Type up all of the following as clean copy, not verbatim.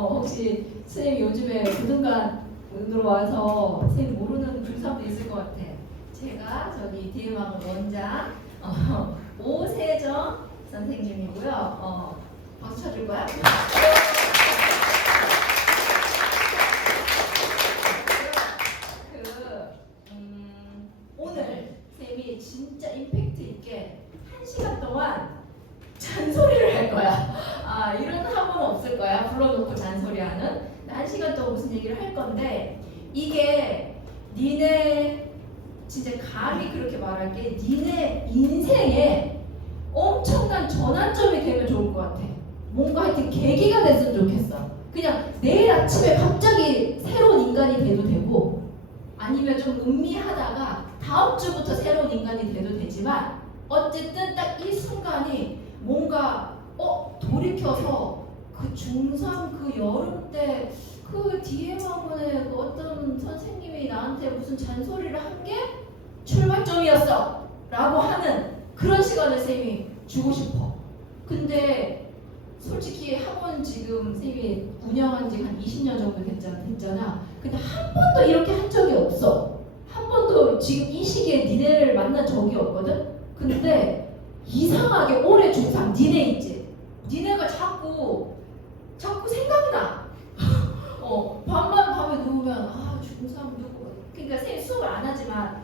혹시 선생님 요즘에 부등간으로 와서 선생님 모르는 불사도 있을 것 같아. 제가 저기 디음학원 원장 오세정 선생님이고요. 박수 쳐줄 거야? 오늘 쌤이 진짜 임팩트 있게 1시간 동안 잔소리를 할 거야. 이런 학원 없을 거야. 불러놓고 잔소리하는. 1시간 동안 무슨 얘기를 할 건데, 이게 니네 진짜 감히 그렇게 말할게, 니네 인생에 엄청난 전환점이 되면 좋을 것 같아. 뭔가 하여튼 계기가 됐으면 좋겠어. 그냥 내일 아침에 갑자기 새로운 인간이 돼도 되고, 아니면 좀 음미하다가 다음 주부터 새로운 인간이 돼도 되지만, 어쨌든 딱 이 순간이 뭔가 돌이켜서 그 중3 그 여름 때 그 디엠학원에 그 어떤 선생님이 나한테 무슨 잔소리를 한 게 출발점이었어 라고 하는 그런 시간을 쌤이 주고 싶어. 근데 솔직히 학원 지금 쌤이 운영한 지 한 20년 정도 됐잖아. 근데 한 번도 이렇게 한 적이 없어. 한 번도 지금 이 시기에 니네를 만난 적이 없거든. 근데 이상하게 올해 중3 니네 있지? 니네가 자꾸 생각이 나. 밤에 누우면 중3 누구? 그러니까 선생님 수업을 안 하지만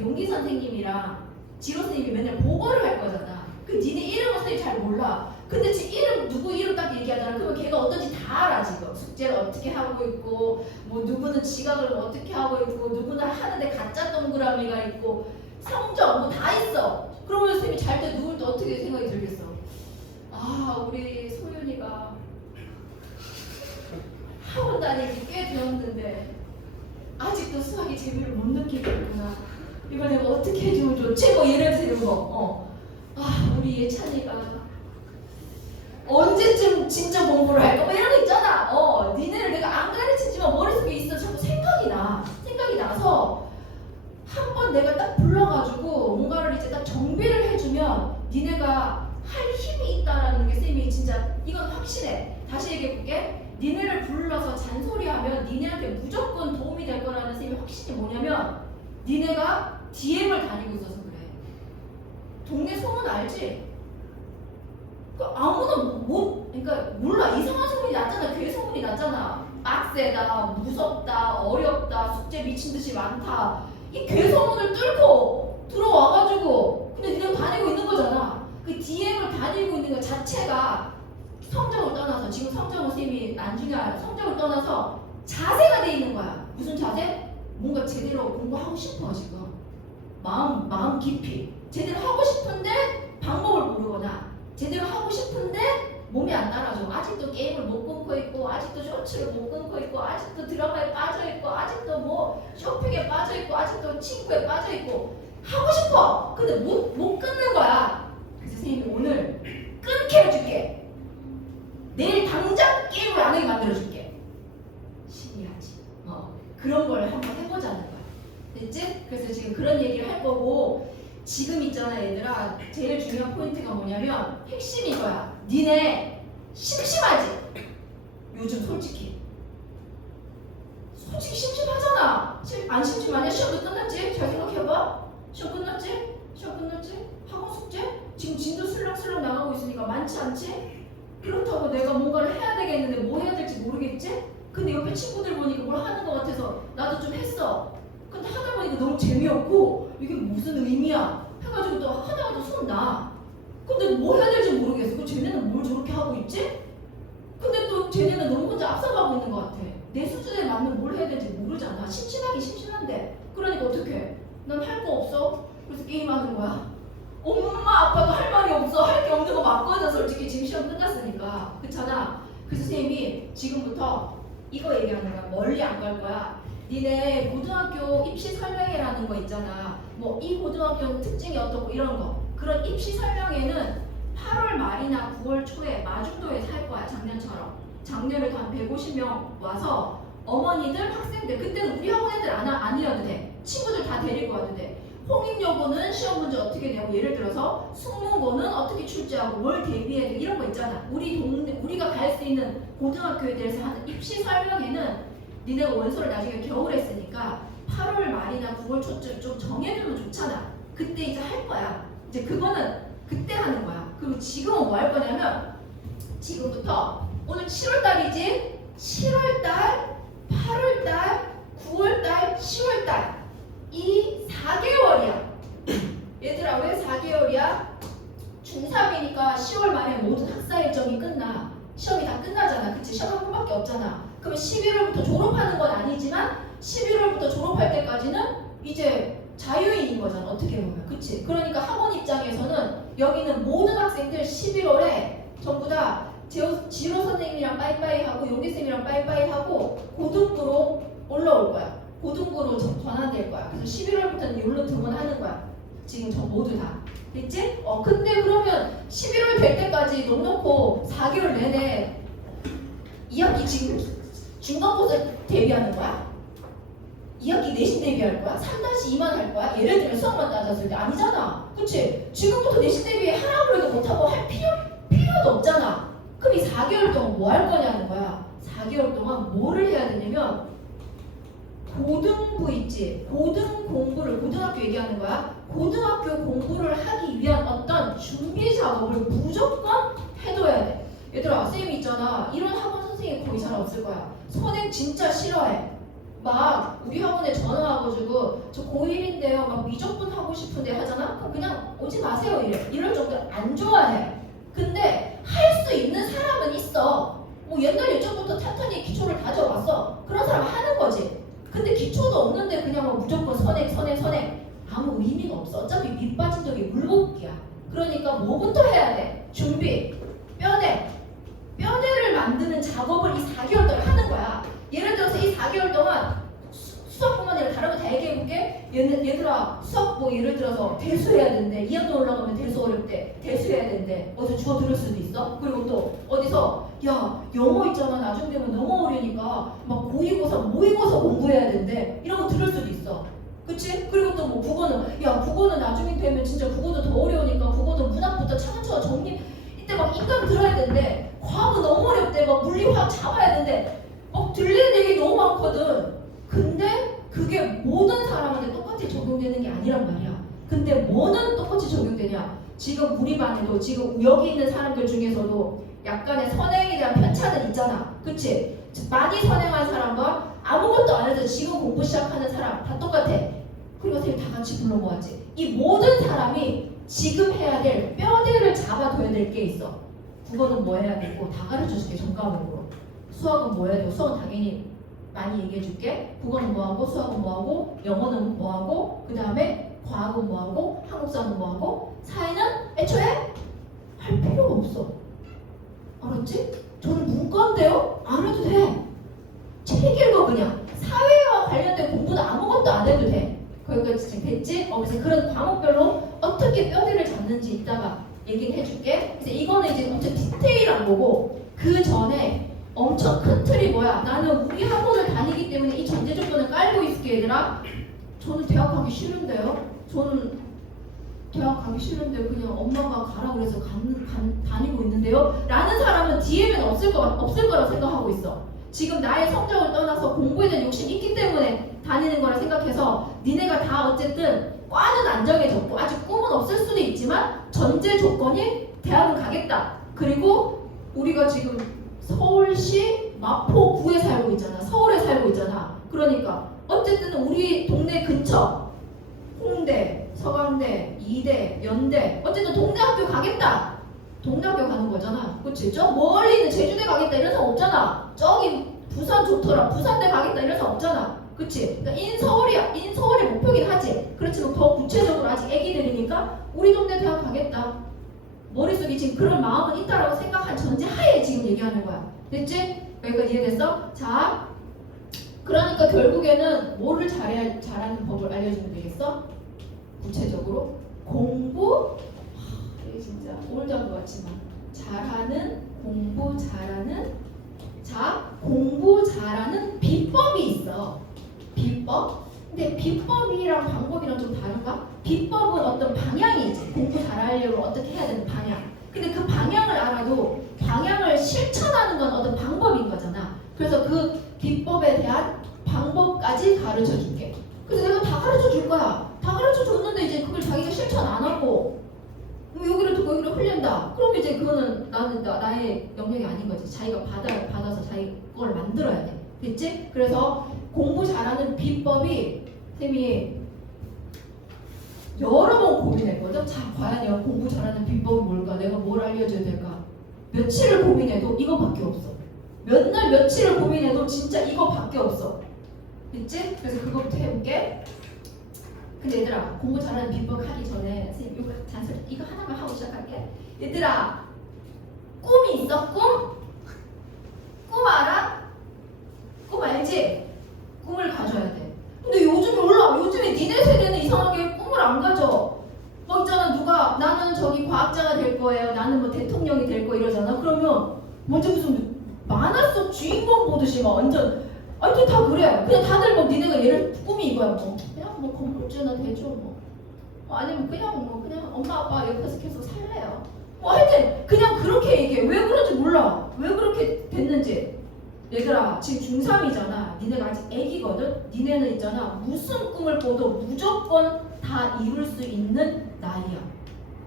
용기 선생님이랑 지로 선생님이 맨날 보고를 할 거잖아. 그 니네 이름은 선생님 잘 몰라. 근데 지금 이름 누구 이름 딱 얘기하잖아. 그러면 걔가 어떤지 다 알아. 지금 숙제를 어떻게 하고 있고, 뭐 누구는 지각을 어떻게 하고 있고, 누구는 하는데 가짜 동그라미가 있고, 성적 뭐 다 있어. 그러면 선생님이 잘 때 누울 때 어떻게 생각이 들겠어? 우리 소윤이가 학원 다니기 꽤 되었는데 아직도 수학의 재미를 못 느끼고 있구나. 이거 내가 어떻게 해주면 좋지? 뭐 예를 들면 우리 예찬이가 언제쯤 진짜 공부를 할까? 뭐 이런 거 있잖아. 니네를 내가 안 가르치지만 머릿속에 있어. 자꾸 생각이 나서 한 번 내가 딱 불러가지고 뭔가를 이제 딱 정비를 해주면 니네가 할 힘이 있다라는 게 쌤이 진짜 이건 확실해. 다시 얘기해볼게. 니네를 불러서 잔소리하면 니네한테 무조건 도움이 될 거라는 쌤이 확신이 뭐냐면, 니네가 DM을 다니고 있어서 그래. 동네 소문 알지? 아무나 그러니까 몰라. 이상한 소문이 났잖아. 교회 소문이 났잖아. 빡세다, 무섭다, 어렵다, 숙제 미친듯이 많다. 이 교회 소문을 뚫고 들어와가지고 근데 니네가 다니고 있는 거잖아. 그 DM을 다니고 있는 것 자체가 성적을 떠나서, 지금 성적은 쌤이 나중에 성적을 떠나서 자세가 돼 있는 거야. 무슨 자세? 뭔가 제대로 공부하고 싶어. 지금 마음 깊이 제대로 하고 싶은데 방법을 모르거나, 제대로 하고 싶은데 몸이 안 따라줘. 아직도 게임을 못 끊고 있고, 아직도 쇼츠를 못 끊고 있고, 아직도 드라마에 빠져 있고, 아직도 뭐 쇼핑에 빠져 있고, 아직도 친구에 빠져 있고. 하고 싶어. 근데 못 끊는 거야. 그래서 선생님이 오늘 끊게 해줄게. 내일 당장 게임을 안 하게 만들어줄게. 신기하지? 그런 걸 한번 해보자는 거야. 됐지? 그래서 지금 그런 얘기를 할 거고, 지금 있잖아 얘들아, 제일 중요한 포인트가 뭐냐면 핵심이 이거야. 니네 심심하지? 요즘 솔직히 심심하잖아. 안 심심하냐? 시험도 끝났지? 잘 생각해봐. 시험 끝났지? 학원 숙제? 지금 진도 슬렁슬렁 나가고 있으니까 많지 않지? 그렇다고 내가 뭔가를 해야 되겠는데 뭐 해야 될지 모르겠지? 근데 옆에 친구들 보니까 뭘 하는 것 같아서 나도 좀 했어. 근데 하다 보니까 너무 재미없고, 이게 무슨 의미야? 해가지고 또 하다가 손 나. 근데 뭐 해야 될지 모르겠어. 쟤네는 뭘 저렇게 하고 있지? 근데 또 쟤네는 너무 혼자 앞서가고 있는 것 같아. 내 수준에 맞는 뭘 해야 될지 모르잖아. 심심한데. 그러니까 어떡해? 난 할 거 없어. 그래서 게임하는 거야. 엄마 아빠도 할 말이 없어. 할 게 없는 거 맞거든. 솔직히 지금 시험 끝났으니까. 그렇잖아. 그래서 선생님이 지금부터 이거 얘기하는 거야. 멀리 안 갈 거야. 니네 고등학교 입시 설명회라는 거 있잖아. 뭐 이 고등학교 특징이 어떻고 이런 거. 그런 입시 설명회는 8월 말이나 9월 초에 마중도에서 할 거야. 작년처럼. 작년에도 한 150명 와서 어머니들, 학생들, 그때는 우리 학원 애들 아니어도 돼. 친구들 다 데리고 와도 돼. 홍익여고는 시험 문제 어떻게 내고 예를 들어서 숙문고는 어떻게 출제하고 뭘 대비해야 돼 이런 거 있잖아. 우리가 갈 수 있는 고등학교에 대해서 하는 입시 설명회는 니네가 원서를 나중에 겨울에 쓰니까 8월 말이나 9월 초쯤 좀 정해두면 좋잖아. 그때 이제 할 거야. 이제 그거는 그때 하는 거야. 그리고 지금은 뭐 할 거냐면 지금부터 오늘 7월 달이지? 7월 달, 8월 달, 9월 달, 10월 달 이 4개월이야. 얘들아 왜 4개월이야? 중3이니까 10월 말에 모든 학사 일정이 끝나. 시험이 다 끝나잖아. 그치? 시험 한 번밖에 없잖아. 그럼 11월부터 졸업하는 건 아니지만 11월부터 졸업할 때까지는 이제 자유인인 거잖아. 어떻게 보면. 그치? 그러니까 학원 입장에서는 여기는 모든 학생들 11월에 전부 다 지호 선생님이랑 빠이빠이 하고 용기쌤이랑 빠이빠이 하고 고등부로 올라올 거야. 고등부로 전환될 거야. 그래서 11월부터는 여기로 등원하는 거야. 지금 저 모두 다. 됐지? 근데 그러면 11월 될 때까지 넉넉고 4개월 내내 2학기 지금 중간고사 대비하는 거야? 2학기 내신 대비할 거야? 3-2만 할 거야? 예를 들면 수학만 따졌을 때 아니잖아. 그치? 지금부터 내신 대비 하라고 해도 못하고 할 필요도 없잖아. 그럼 이 4개월 동안 뭐 할 거냐는 거야. 4개월 동안 뭐를 해야 되냐면 고등부 있지? 고등학교 얘기하는 거야. 고등학교 공부를 하기 위한 어떤 준비 작업을 무조건 해둬야 돼. 얘들아, 쌤이 있잖아. 이런 학원 선생님 거의 잘 없을 거야. 선행 진짜 싫어해. 막 우리 학원에 전화와가지고 저 고1인데요. 막 미적분 하고 싶은데 하잖아? 그럼 그냥 오지 마세요. 이럴 정도 안 좋아해. 근데 할 수 있는 사람은 있어. 뭐 옛날 예전부터 탄탄히 기초를 다져왔어. 그런 사람 하는 거지. 근데 기초도 없는데 그냥 뭐 무조건 선행 아무 의미가 없어. 어차피 밑 빠진 적이 물복기야. 그러니까 뭐부터 해야 돼? 준비, 뼈대를 만드는 작업을 이 4개월 동안 하는 거야. 예를 들어서 이 4개월 동안 수학뿐만 아니라 다른 거 다 얘기해볼게. 얘들아 수학 뭐 예를 들어서 대수해야 된대. 2학년 올라가면 대수 어렵 때 대수해야 된대. 어디서 주워 들을 수도 있어. 그리고 또 어디서 야 영어 있잖아. 나중 되면 너무 어려니까 막 고위고사 모의고사 공부해야 된대. 이런 거 들을 수도 있어. 그치? 그리고 또 뭐 국어는 나중에 되면 진짜 국어도 더 어려우니까 국어도 문학부터 차근차근 정리. 이때 막 인강 들어야 된대. 과학은 너무 어렵대. 막 물리 화학 잡아야 된대. 막 들리는 얘기 너무 많거든. 근데 그게 모든 사람한테 똑같이 적용되는 게 아니란 말이야. 근데 뭐는 똑같이 적용되냐? 지금 우리 반에도 지금 여기 있는 사람들 중에서도 약간의 선행에 대한 편차는 있잖아. 그치? 많이 선행한 사람과 아무것도 안 해서 지금 공부 시작하는 사람 다 똑같아. 그리고 선생님 다 같이 불러모았지. 이 모든 사람이 지금 해야 될 뼈대를 잡아둬야 될 게 있어. 국어는 뭐 해야 되고 다 가르쳐줄게. 전과목으로. 수학은 뭐 해야 되고 수학은 당연히 많이 얘기해줄게. 국어는 뭐하고 수학은 뭐하고 영어는 뭐하고 그 다음에 과학은 뭐하고 한국사는 뭐하고 사회는 애초에 할 필요가 없어. 알았지? 저는 문과인데요? 안 해도 돼. 책 읽어 그냥. 사회와 관련된 공부도 아무것도 안 해도 돼. 거기까지 지금 됐지? 그래서 그런 과목별로 어떻게 뼈대를 잡는지 이따가 얘기를 해줄게. 그래서 이거는 이제 엄청 디테일한 거고 그 전에 엄청 큰 틀이 뭐야? 나는 우리 학원을 다니기 때문에 이 전제 조건을 깔고 있을게 얘들아. 저는 대학 가기 싫은데요? 저는 대학 가기 싫은데 그냥 엄마가 가라 그래서 다니고 있는데요? 라는 사람은 DM에는 없을 거라 생각하고 있어. 지금 나의 성적을 떠나서 공부에 대한 욕심이 있기 때문에 다니는 거라 생각해서 니네가 다 어쨌든 과는 안 정해졌고 아직 꿈은 없을 수도 있지만 전제 조건이 대학은 가겠다. 그리고 우리가 지금 서울시 마포구에 살고 있잖아. 서울에 살고 있잖아. 그러니까 어쨌든 우리 동네 근처 홍대, 서강대, 이대, 연대 어쨌든 동네 학교 가겠다. 동네 학교 가는 거잖아. 그치? 저 멀리 있는 제주대 가겠다 이런 사람 없잖아. 저기 부산 좋더라. 부산대 가겠다 이런 사람 없잖아. 그치? 그러니까 인서울이 목표긴 하지. 그렇지만 더 구체적으로 아직 애기들이니까 우리 동네 대학 가겠다. 머릿속에 지금 그런 마음은 있다라고 생각한 전제하에 지금 얘기하는 거야. 됐지? 여기까지 이해됐어? 자, 그러니까 결국에는 뭐를 잘하는 법을 알려주면 되겠어? 구체적으로 공부 이게 진짜 올드한 것 같지만 공부 잘하는 비법이 있어. 비법? 근데 비법이랑 방법이랑 좀 다른가? 비법은 어떤 방향이 있지. 공부 잘하려면 어떻게 해야 되는 방향. 근데 그 방향을 알아도 방향을 실천하는 건 어떤 방법인 거잖아. 그래서 그 비법에 대한 방법까지 가르쳐 줄게. 그래서 내가 다 가르쳐 줄 거야. 다 가르쳐 줬는데 이제 그걸 자기가 실천 안 하고 여기를 듣고 여기를 흘린다. 그럼 이제 그거는 나의 영역이 아닌 거지. 자기가 받아서 자기 걸 만들어야 돼. 됐지? 그래서 공부 잘하는 비법이 쌤이 여러 번 고민했거든. 자, 과연 공부 잘하는 비법이 뭘까? 내가 뭘 알려줘야 될까? 며칠을 고민해도 이거밖에 없어. 몇 날 며칠을 고민해도 진짜 이거밖에 없어. 됐지? 그래서 그거부터 해볼게. 근데 얘들아, 공부 잘하는 비법 하기 전에 선생님 이거 잔소리 이거 하나만 하고 시작할게. 얘들아, 꿈이 있어? 꿈? 꿈 알아? 꿈 알지? 꿈을 가져야 돼. 근데 요즘에 니네 세대는 이상하게 꿈을 안 가져. 뭐 있잖아, 누가 나는 저기 과학자가 될 거예요, 나는 뭐 대통령이 될 거 이러잖아. 그러면 먼저 무슨 만화 속 주인공 보듯이 막 완전 아니 다 그래. 그냥 다들 뭐 니네가 얘를 꿈이 이거야. 뭐 그냥 뭐 건물주나 되죠 뭐. 아니면 그냥 엄마 아빠 옆에서 계속 살래요. 뭐 하여튼 그냥 그렇게 얘기해. 왜 그런지 몰라. 왜 그렇게 됐는지. 얘들아, 지금 중3이잖아. 니네가 아직 애기거든? 니네는 있잖아. 무슨 꿈을 꿔도 무조건 다 이룰 수 있는 나이야.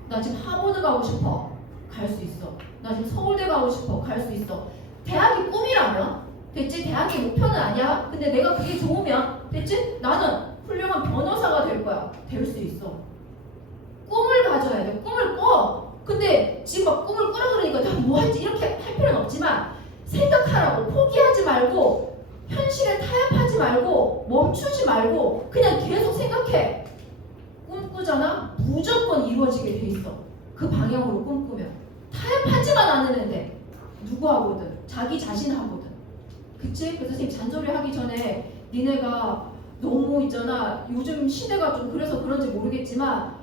나 지금 하버드 가고 싶어. 갈 수 있어. 나 지금 서울대 가고 싶어. 갈 수 있어. 대학이 꿈이라면? 됐지? 대학이 목표는 아니야. 근데 내가 그게 좋으면? 됐지? 나는 훌륭한 변호사가 될 거야. 될 수 있어. 꿈을 가져야 돼. 꿈을 꿔. 근데 지금 막 꿈을 꾸라 그러니까 나 뭐 할지 이렇게 할 필요는 없지만 생각하라고. 포기하지 말고 현실에 타협하지 말고 멈추지 말고 그냥 계속 생각해. 꿈꾸잖아? 무조건 이루어지게 돼 있어. 그 방향으로 꿈꾸면 타협하지만 않으면 돼. 누구하고든 자기 자신하고든. 그치? 그래서 선생님 잔소리 하기 전에 니네가 너무 있잖아. 요즘 시대가 좀 그래서 그런지 모르겠지만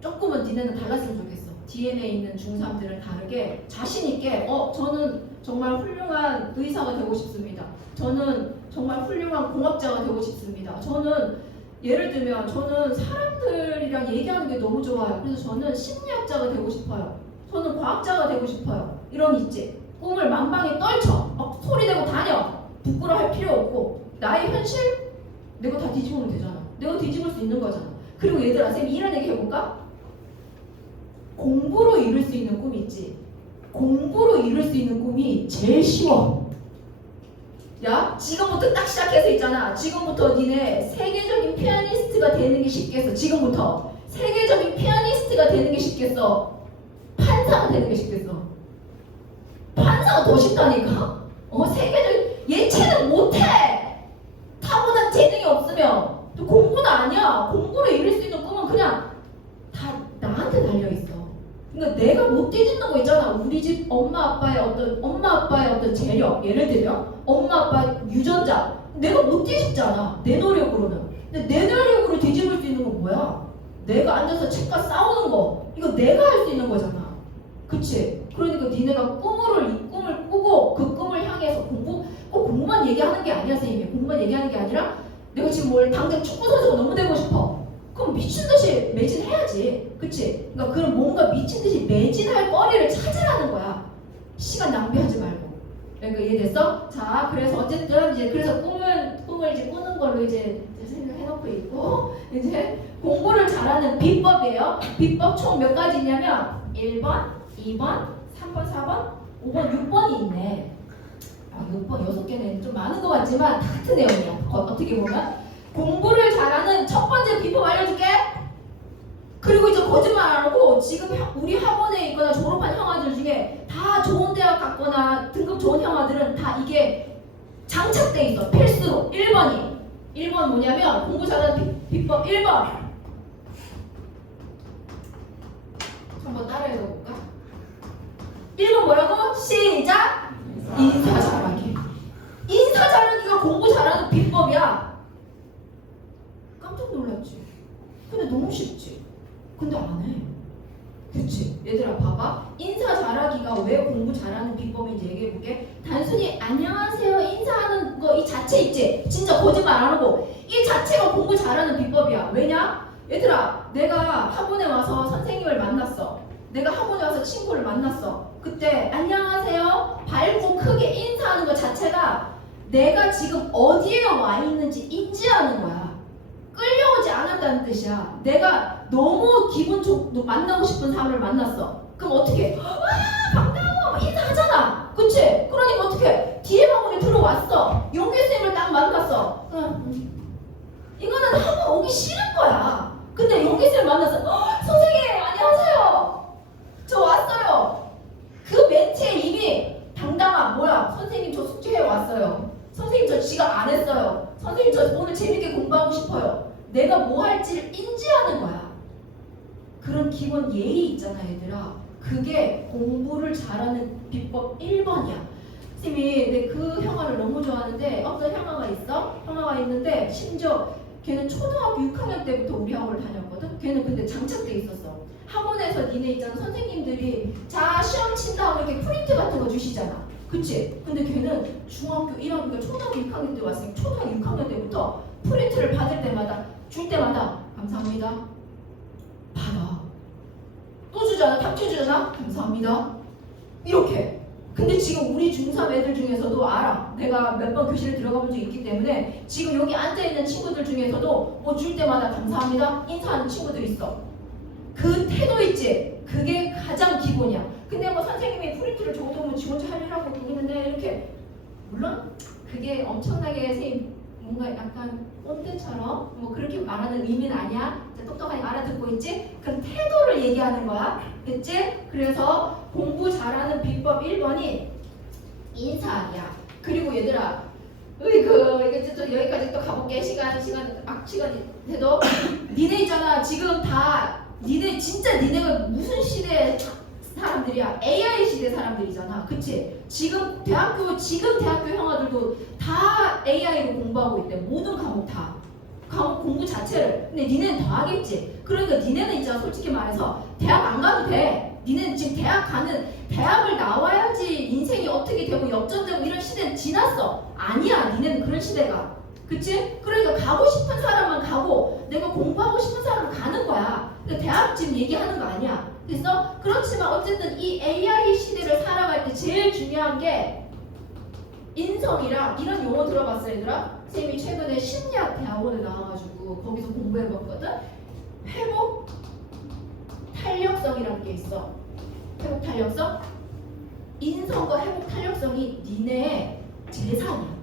조금은 니네는 달랐으면 좋겠어. DM에 있는 중3들은 다르게 자신있게 저는 정말 훌륭한 의사가 되고 싶습니다. 저는 정말 훌륭한 공학자가 되고 싶습니다. 저는 예를 들면 저는 사람들이랑 얘기하는 게 너무 좋아요. 그래서 저는 심리학자가 되고 싶어요. 저는 과학자가 되고 싶어요. 이런 있지. 꿈을 만방에 떨쳐. 막 소리내고 다녀. 부끄러워할 필요 없고 나의 현실? 내가 다 뒤집으면 되잖아. 내가 뒤집을 수 있는 거잖아. 그리고 얘들아, 쌤 이런 얘기 해볼까? 공부로 이룰 수 있는 꿈이 있지. 공부로 이룰 수 있는 꿈이 제일 쉬워. 야, 지금부터 딱 시작해서 있잖아. 지금부터 니네 세계적인 피아니스트가 되는 게 쉽겠어. 지금부터 세계적인 피아니스트가 되는 게 쉽겠어. 판사가 되는 게 쉽겠어. 판사가 더 쉽다니까. 세계적인 예체능 못해. 타고난 재능이 없으면 또 공부는 아니야. 공부로 이룰 수 있는 꿈은 그냥 다 나한테 달려 있어. 그러니까 내가 못 뒤집는 거 있잖아. 우리 집 엄마 아빠의 어떤 재력, 예를 들면 엄마 아빠 유전자, 내가 못 뒤집잖아. 내 노력으로는. 근데 내 노력으로 뒤집을 수 있는 건 뭐야? 내가 앉아서 책과 싸우는 거, 이거 내가 할 수 있는 거잖아. 그치? 그러니까 니네가 꿈을 꾸고 그 꿈을 향해서 꼭 공부만 얘기하는 게 아니야. 선생님이 공부만 얘기하는 게 아니라 내가 지금 당장 축구 선수가 너무 되고 싶어. 그럼 미친듯이 매진해야지. 그치? 그러니까 그런 뭔가 미친듯이 매진할 거리를 찾으라는 거야. 시간 낭비하지 말고. 그러니까 이해됐어? 자, 그래서 어쨌든 이제 그래서 꿈을 이제 꾸는 걸로 이제 생각해놓고 있고, 이제 공부를 잘하는 비법이에요. 비법 총 몇 가지 있냐면 1번, 2번, 3번, 4번, 5번, 6번이 있네. 6번 6개는 좀 많은 것 같지만 다 같은 내용이야. 어떻게 보면 공부를 잘하는 첫 번째 비법 알려줄게. 그리고 이제 거짓말 안 하고 지금 우리 학원에 있거나 졸업한 형아들 중에 다 좋은 대학 갔거나 등급 좋은 형아들은 다 이게 장착돼 있어. 필수로 1번 뭐냐면 공부 잘하는 비법 1번. 한번 따라해 볼까? 1번 뭐라고? 시작! 인사 잘하기. 인사 잘하기가 공부 잘하는 비법이야. 깜짝 놀랐지? 근데 너무 쉽지? 근데 안 해. 그치? 얘들아 봐봐. 인사 잘하기가 왜 공부 잘하는 비법인지 얘기해볼게. 단순히 안녕하세요 인사하는 거 이 자체 자체 있지. 진짜 거짓말 안 하고. 이 자체가 공부 잘하는 비법이야. 왜냐? 얘들아, 내가 학원에 와서 선생님을 만났어. 내가 학원에 와서 친구를 만났어. 그때 안녕하세요 밟고 크게 인사하는 것 자체가 내가 지금 어디에 와 있는지 인지하는 거야. 끌려오지 않았다는 뜻이야. 내가 너무 기분 좋고 만나고 싶은 사람을 만났어. 그럼 어떻게? 와 반가워 인사하잖아. 그치? 그러니까 어떻게? 뒤에 방문에 들어왔어. 용기쌤을 딱 만났어. 이거는 학원 오기 싫은 거야. 근데 용기쌤을 만나서 선생님 안녕하세요 저 왔어요. 그 멘트에 이미 당당한 뭐야 선생님 저 숙제해 왔어요. 선생님 저 지각 안 했어요. 선생님 저 오늘 재밌게 공부하고 싶어요. 내가 뭐 할지를 인지하는 거야. 그런 기본 예의 있잖아 얘들아. 그게 공부를 잘하는 비법 1번이야. 선생님이 내 그 형아를 너무 좋아하는데 어떤 형아가 있어? 형아가 있는데 심지어 걔는 초등학교 6학년 때부터 우리 학원을 다녔거든? 걔는 근데 장착돼 있었어. 학원에서 니네 있잖아 선생님들이 자 시험 친다 하고 이렇게 프린트 같은 거 주시잖아. 그치? 근데 걔는 중학교 1학년, 그러니까 초등학교 6학년 때 왔으니까 초등학교 6학년 때부터 프린트를 받을 때마다 줄 때마다 감사합니다. 받아. 또 주잖아. 탁 주잖아. 감사합니다. 이렇게. 근데 지금 우리 중3 애들 중에서도 알아. 내가 몇 번 교실에 들어가 본 적이 있기 때문에 지금 여기 앉아있는 친구들 중에서도 뭐 줄 때마다 감사합니다. 인사하는 친구들 있어. 그 태도 있지? 그게 가장 기본이야. 근데 뭐 선생님이 프린트를 줘도 뭐 지 혼자 할 일하고 그러는데 이렇게 물론 그게 엄청나게 선생님 뭔가 약간 꼰대처럼 뭐 그렇게 말하는 의미는 아니야. 똑똑하게 알아듣고 있지? 그럼 태도를 얘기하는 거야. 됐지? 그래서 공부 잘하는 비법 1번이 인사야. 그리고 얘들아 으이그 이거 또 여기까지 또 가볼게. 시간이 돼도 니네 있잖아 지금 다 니네 진짜 니네가 무슨 시대 사람들이야? AI 시대 사람들이잖아. 그치? 지금 대학교 형아들도 다 AI로 공부하고 있대. 모든 과목 다. 과목 공부 자체를. 근데 니네는 더 하겠지. 그러니까 니네는 있잖아 솔직히 말해서 대학 안 가도 돼. 니네는 지금 대학을 나와야지 인생이 어떻게 되고 역전되고 이런 시대는 지났어. 아니야 니네는 그런 시대가. 그치? 그러니까 가고 싶은 사람만 가고 내가 공부하고 싶은 사람은 가는 거야. 그러니까 대학 지금 얘기하는 거 아니야. 됐어? 그렇지만 어쨌든 이 AI 시대를 살아갈 때 제일 중요한 게 인성이랑 이런 용어 들어봤어 얘들아? 선생님이 최근에 심리학 대학원에 나와가지고 거기서 공부해봤거든? 회복 탄력성이라는 게 있어. 회복 탄력성? 인성과 회복 탄력성이 니네의 재산이야.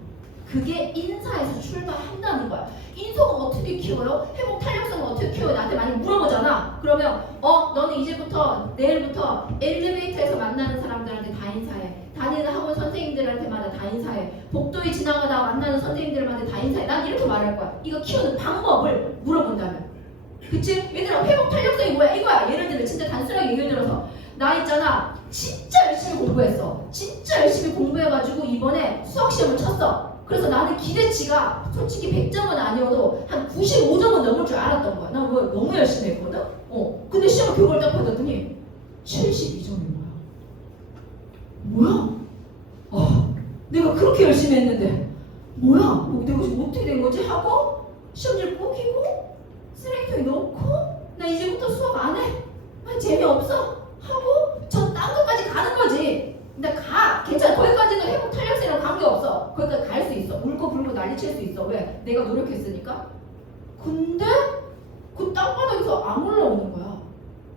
그게 인사에서 출발한다는 거야. 인성은 어떻게 키워요? 회복 탄력성은 어떻게 키워요? 나한테 많이 물어보잖아. 그러면 너는 이제부터 내일부터 엘리베이터에서 만나는 사람들한테 다 인사해. 다니는 학원 선생님들한테마다 다 인사해. 복도에 지나가다 만나는 선생님들한테 다 인사해. 난 이렇게 말할 거야. 이거 키우는 방법을 물어본다면. 그치? 얘들아 회복 탄력성이 뭐야? 이거야. 예를 들면 진짜 단순하게 예를 들어서 나 있잖아. 진짜 열심히 공부했어. 진짜 열심히 공부해가지고 이번에 수학 시험을 쳤어. 그래서 나는 기대치가 솔직히 100점은 아니어도 한 95점은 넘을 줄 알았던 거야. 난 너무 열심히 했거든? 근데 시험 결과를 딱 받았더니 72점인 거야. 뭐야? 내가 그렇게 열심히 했는데 뭐야? 내가 지금 어떻게 된 거지? 하고 시험지를 뽑히고 쓰레기통에 넣고 나 이제부터 수학 안 해. 재미없어. 하고 저 딴 것까지 가는 거지. 근데 괜찮아. 거기까지는 회복 탄력성이랑 관계없어. 거기까지 갈 수 있어. 울고 불고 난리칠 수 있어. 왜? 내가 노력했으니까. 근데 그 땅바닥에서 안 올라오는 거야.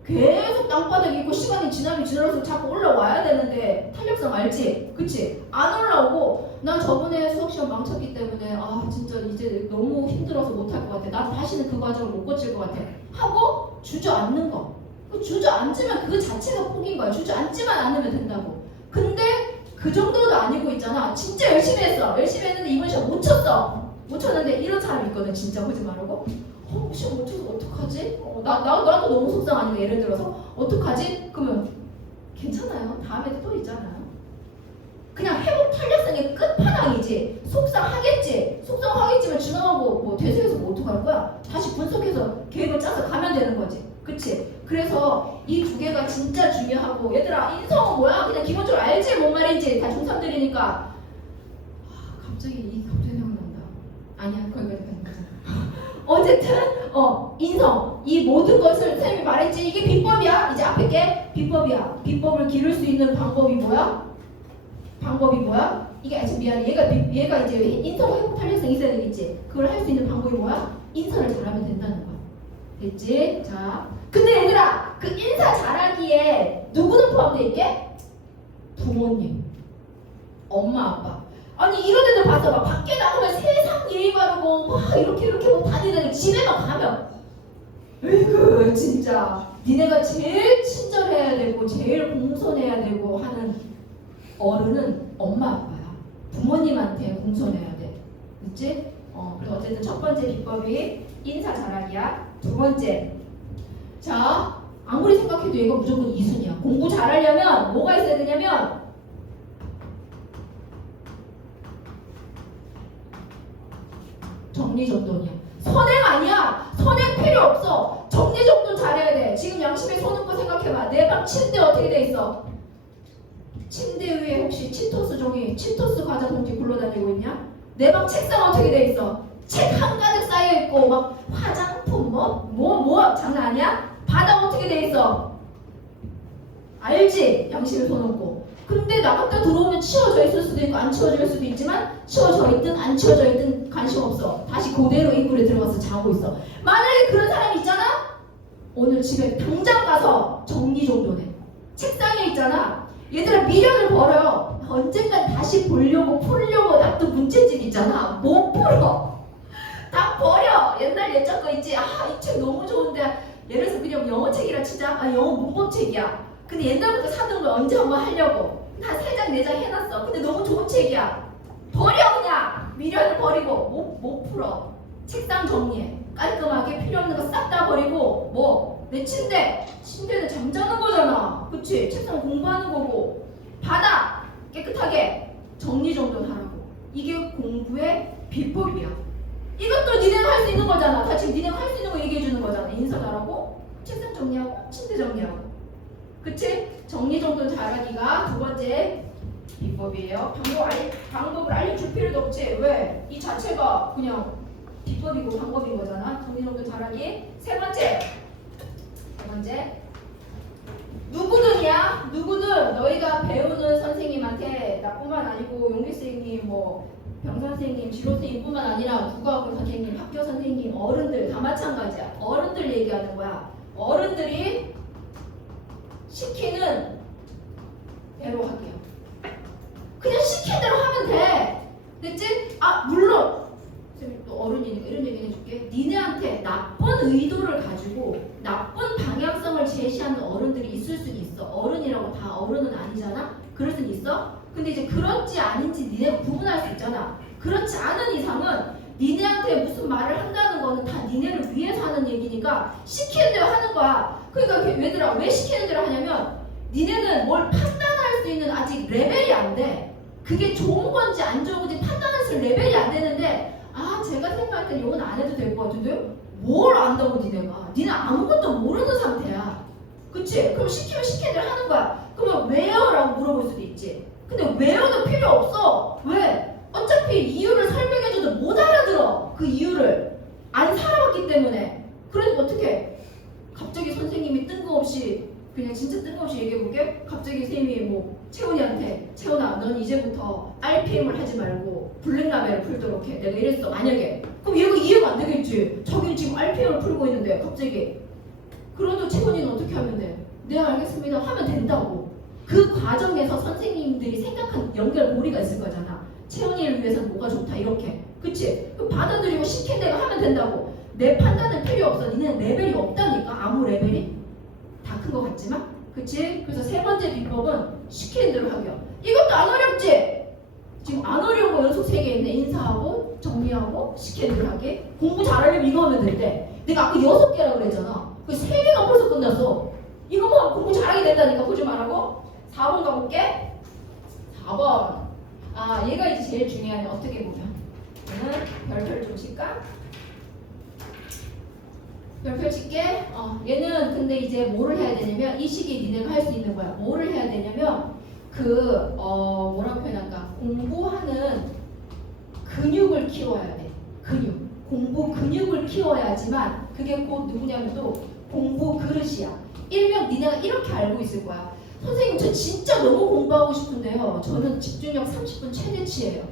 계속 땅바닥에 있고 시간이 지나면 지날수록 자꾸 올라와야 되는데 탄력성 알지? 그치? 안 올라오고 나 저번에 수학시험 망쳤기 때문에 진짜 이제 너무 힘들어서 못할 것 같아. 난 다시는 그 과정을 못 거칠 것 같아. 하고 주저앉는 거. 주저앉으면 그 자체가 포기인 거야. 주저앉지만 않으면 된다고. 근데 그 정도도 아니고 있잖아. 진짜 열심히 했어. 열심히 했는데 이번 시험 못 쳤어. 못 쳤는데 이런 사람이 있거든. 진짜 거짓말하고. 시험 못 쳐서 어떡하지? 나도 너무 속상하니까 예를 들어서 어떡하지? 그러면 괜찮아요. 다음에도 또 있잖아요. 그냥 회복 탄력성의 끝판왕이지. 속상하겠지. 속상하겠지만 지나가고 뭐 대수해서 뭐 어떡할 거야? 다시 분석해서 계획을 짜서 가면 되는 거지. 그치? 그래서 이 두 개가 진짜 중요하고 얘들아 인성은 뭐야? 그냥 기본적으로 알지? 뭔 말인지 다 중3들이니까 갑자기 생각난다. 아니야, 거기까지 가는 거잖아. 어쨌든 인성 이 모든 것을 선생님이 말했지 이게 비법이야. 이제 앞에 게 비법이야. 비법을 기를 수 있는 방법이 뭐야? 이게 지금 미안해. 얘가 이제 인성 회복 탄력성 있어야 되겠지. 그걸 할 수 있는 방법이 뭐야? 인사를 잘하면 된다는 거야. 됐지? 자, 근데 얘들아 그 인사 잘하기에 누구는 포함되어 있게? 부모님, 엄마, 아빠. 아니 이런 애들 봐서 막 밖에 나가면 세상 예의 바르고 막 이렇게 뭐 다니다니 집에만 가면 으이구 진짜 니네가 제일 친절해야 되고 제일 공손해야 되고 하는 어른은 엄마 아빠야. 부모님한테 공손해야 돼. 그치? 그래서 어쨌든 첫 번째 비법이 인사 잘하기야. 두 번째, 자 아무리 생각해도 이거 무조건 2순위야. 공부 잘하려면 뭐가 있어야 되냐면 정리정돈이야. 선행 아니야. 선행 필요 없어. 정리정돈 잘해야 돼. 지금 양심에 손 얹고 생각해봐. 내 방 침대 어떻게 돼 있어? 침대 위에 혹시 치토스 종이, 치토스 과자 봉지 굴러다니고 있냐? 내 방 책상 어떻게 돼 있어? 책 한가득 쌓여 있고 막 화장품 뭐 장난 아니야? 바닥 어떻게 돼 있어? 알지? 양심에 손 얹고. 근데 나갔다 들어오면 치워져 있을 수도 있고 안 치워져 있을 수도 있지만 치워져 있든 안 치워져 있든 관심 없어. 다시 그대로 이불에 들어가서 자고 있어. 만약에 그런 사람이 있잖아? 오늘 집에 당장 가서 정리정돈해. 책상에 있잖아. 얘들아 미련을 버려. 언젠간 다시 보려고 풀려고 놔둔 문제집 있잖아. 못 풀어. 다 버려. 옛날 예전 거 있지. 이 책 너무 좋은데 예를 들어서 그냥 영어책이라 치자. 영어 문법책이야. 근데 옛날부터 사둔 걸 언제 한번 하려고 다 3장 4장 해놨어. 근데 너무 좋은 책이야. 버려 그냥. 미련을 버리고 못 풀어. 책상 정리해. 깔끔하게 필요 없는 거 싹 다 버리고 내 침대는 잠자는 거잖아. 그치? 책상 공부하는 거고. 바닥 깨끗하게 정리정돈하라고. 이게 공부의 비법이야. 이것도 니네가 할 수 있는 거잖아. 다 지금 니네가 할 수 있는 거 얘기해 주는 거잖아. 인사 잘하고 책상 정리하고 침대 정리하고. 그치? 정리정돈 잘하기가 두 번째 비법이에요. 방법을 알려줄 필요도 없지. 왜? 이 자체가 그냥 비법이고 방법인 거잖아. 정리정돈 잘하기. 세 번째 누구든 너희가 배우는 선생님한테 나뿐만 아니고 용기 선생님, 병 선생님, 진로 선생님뿐만 아니라 국어학원 선생님, 학교 선생님, 어른들 다 마찬가지야. 어른들 얘기하는 거야. 어른들이 시키는 대로 하기야. 그냥 시킨 대로 하면 돼. 됐지? 물론 선생님 또 어른이니까 이런 얘기 해줄게. 니네한테 나쁜 의도를 가지고 나쁜 방향성을 제시하는 어른들이 있을 수는 있어. 어른이라고 다 어른은 아니잖아. 그럴 수는 있어. 근데 이제 그런지 아닌지 니네가 구분할 수 있잖아. 그렇지 않은 이상은 니네한테 무슨 말을 한다는 거는 다 니네를 위해서 하는 얘기니까 시키는 대로 하는 거야. 그러니까 얘들아 왜 시키는 대로 하냐면 니네는 뭘 판단할 수 있는 아직 레벨이 안 돼. 그게 좋은 건지 안 좋은 건지 판단할 수 있는 레벨이 안 되는데 제가 생각할 땐 이건 안 해도 될 것 같은데 뭘 안다고 니네가. 니네 아무것도 모르는 상태야. 그치? 그럼 시키면 시키는 대로 하는 거야. 그러면 왜요? 라고 물어볼 수도 있지. 근데 왜요도 필요 없어. 왜? 어차피 이유를 설명해줘도 못 알아들어. 그 이유를 안 살아봤기 때문에. 그러니까 어떻게 갑자기 선생님이 뜬금없이 그냥 진짜 뜬금없이 얘기해볼게. 갑자기 선생님이 채원이한테 채원아 넌 이제부터 RPM을 하지 말고 블랙라벨을 풀도록 해. 내가 이랬어. 만약에 그럼 얘가 이해가 안 되겠지. 자기는 지금 RPM을 풀고 있는데 갑자기. 그래도 채원이는 어떻게 하면 돼? 네 알겠습니다 하면 된다고. 그 과정에서 선생님들이 생각한 연결고리가 있을 거잖아. 채원이를 위해서는 뭐가 좋다 이렇게. 그치? 받아들이고 시킨 대로 하면 된다고. 내 판단은 필요 없어. 니는 레벨이 없다니까. 아무 레벨이 다 큰 것 같지만. 그치? 그래서 세 번째 비법은 시키는 대로 하기야. 이것도 안 어렵지? 지금 안 어려운 거 연속 3개 있네. 인사하고 정리하고 시키는 대로 하기. 공부 잘하려면 이거 하면 된대. 내가 아까 6개라고 그랬잖아. 그 3개가 벌써 끝났어. 이거만 하면 공부 잘하게 된다니까. 보지 말라고. 4번 가볼게. 4번. 얘가 이제 제일 중요하네. 어떻게 보면. 얘는 별표를 좀 칠까? 별표 칠게. 얘는 근데 이제 뭐를 해야 되냐면 이 시기에 니네가 할 수 있는 거야. 뭐를 해야 되냐면 뭐라고 표현할까? 공부하는 근육을 키워야 돼. 키워야지만 그게 곧 누구냐면 또 공부 그릇이야. 일명 니네가 이렇게 알고 있을 거야. 선생님 저 진짜 너무 공부하고 싶은데요. 저는 집중력 30분 최대치예요.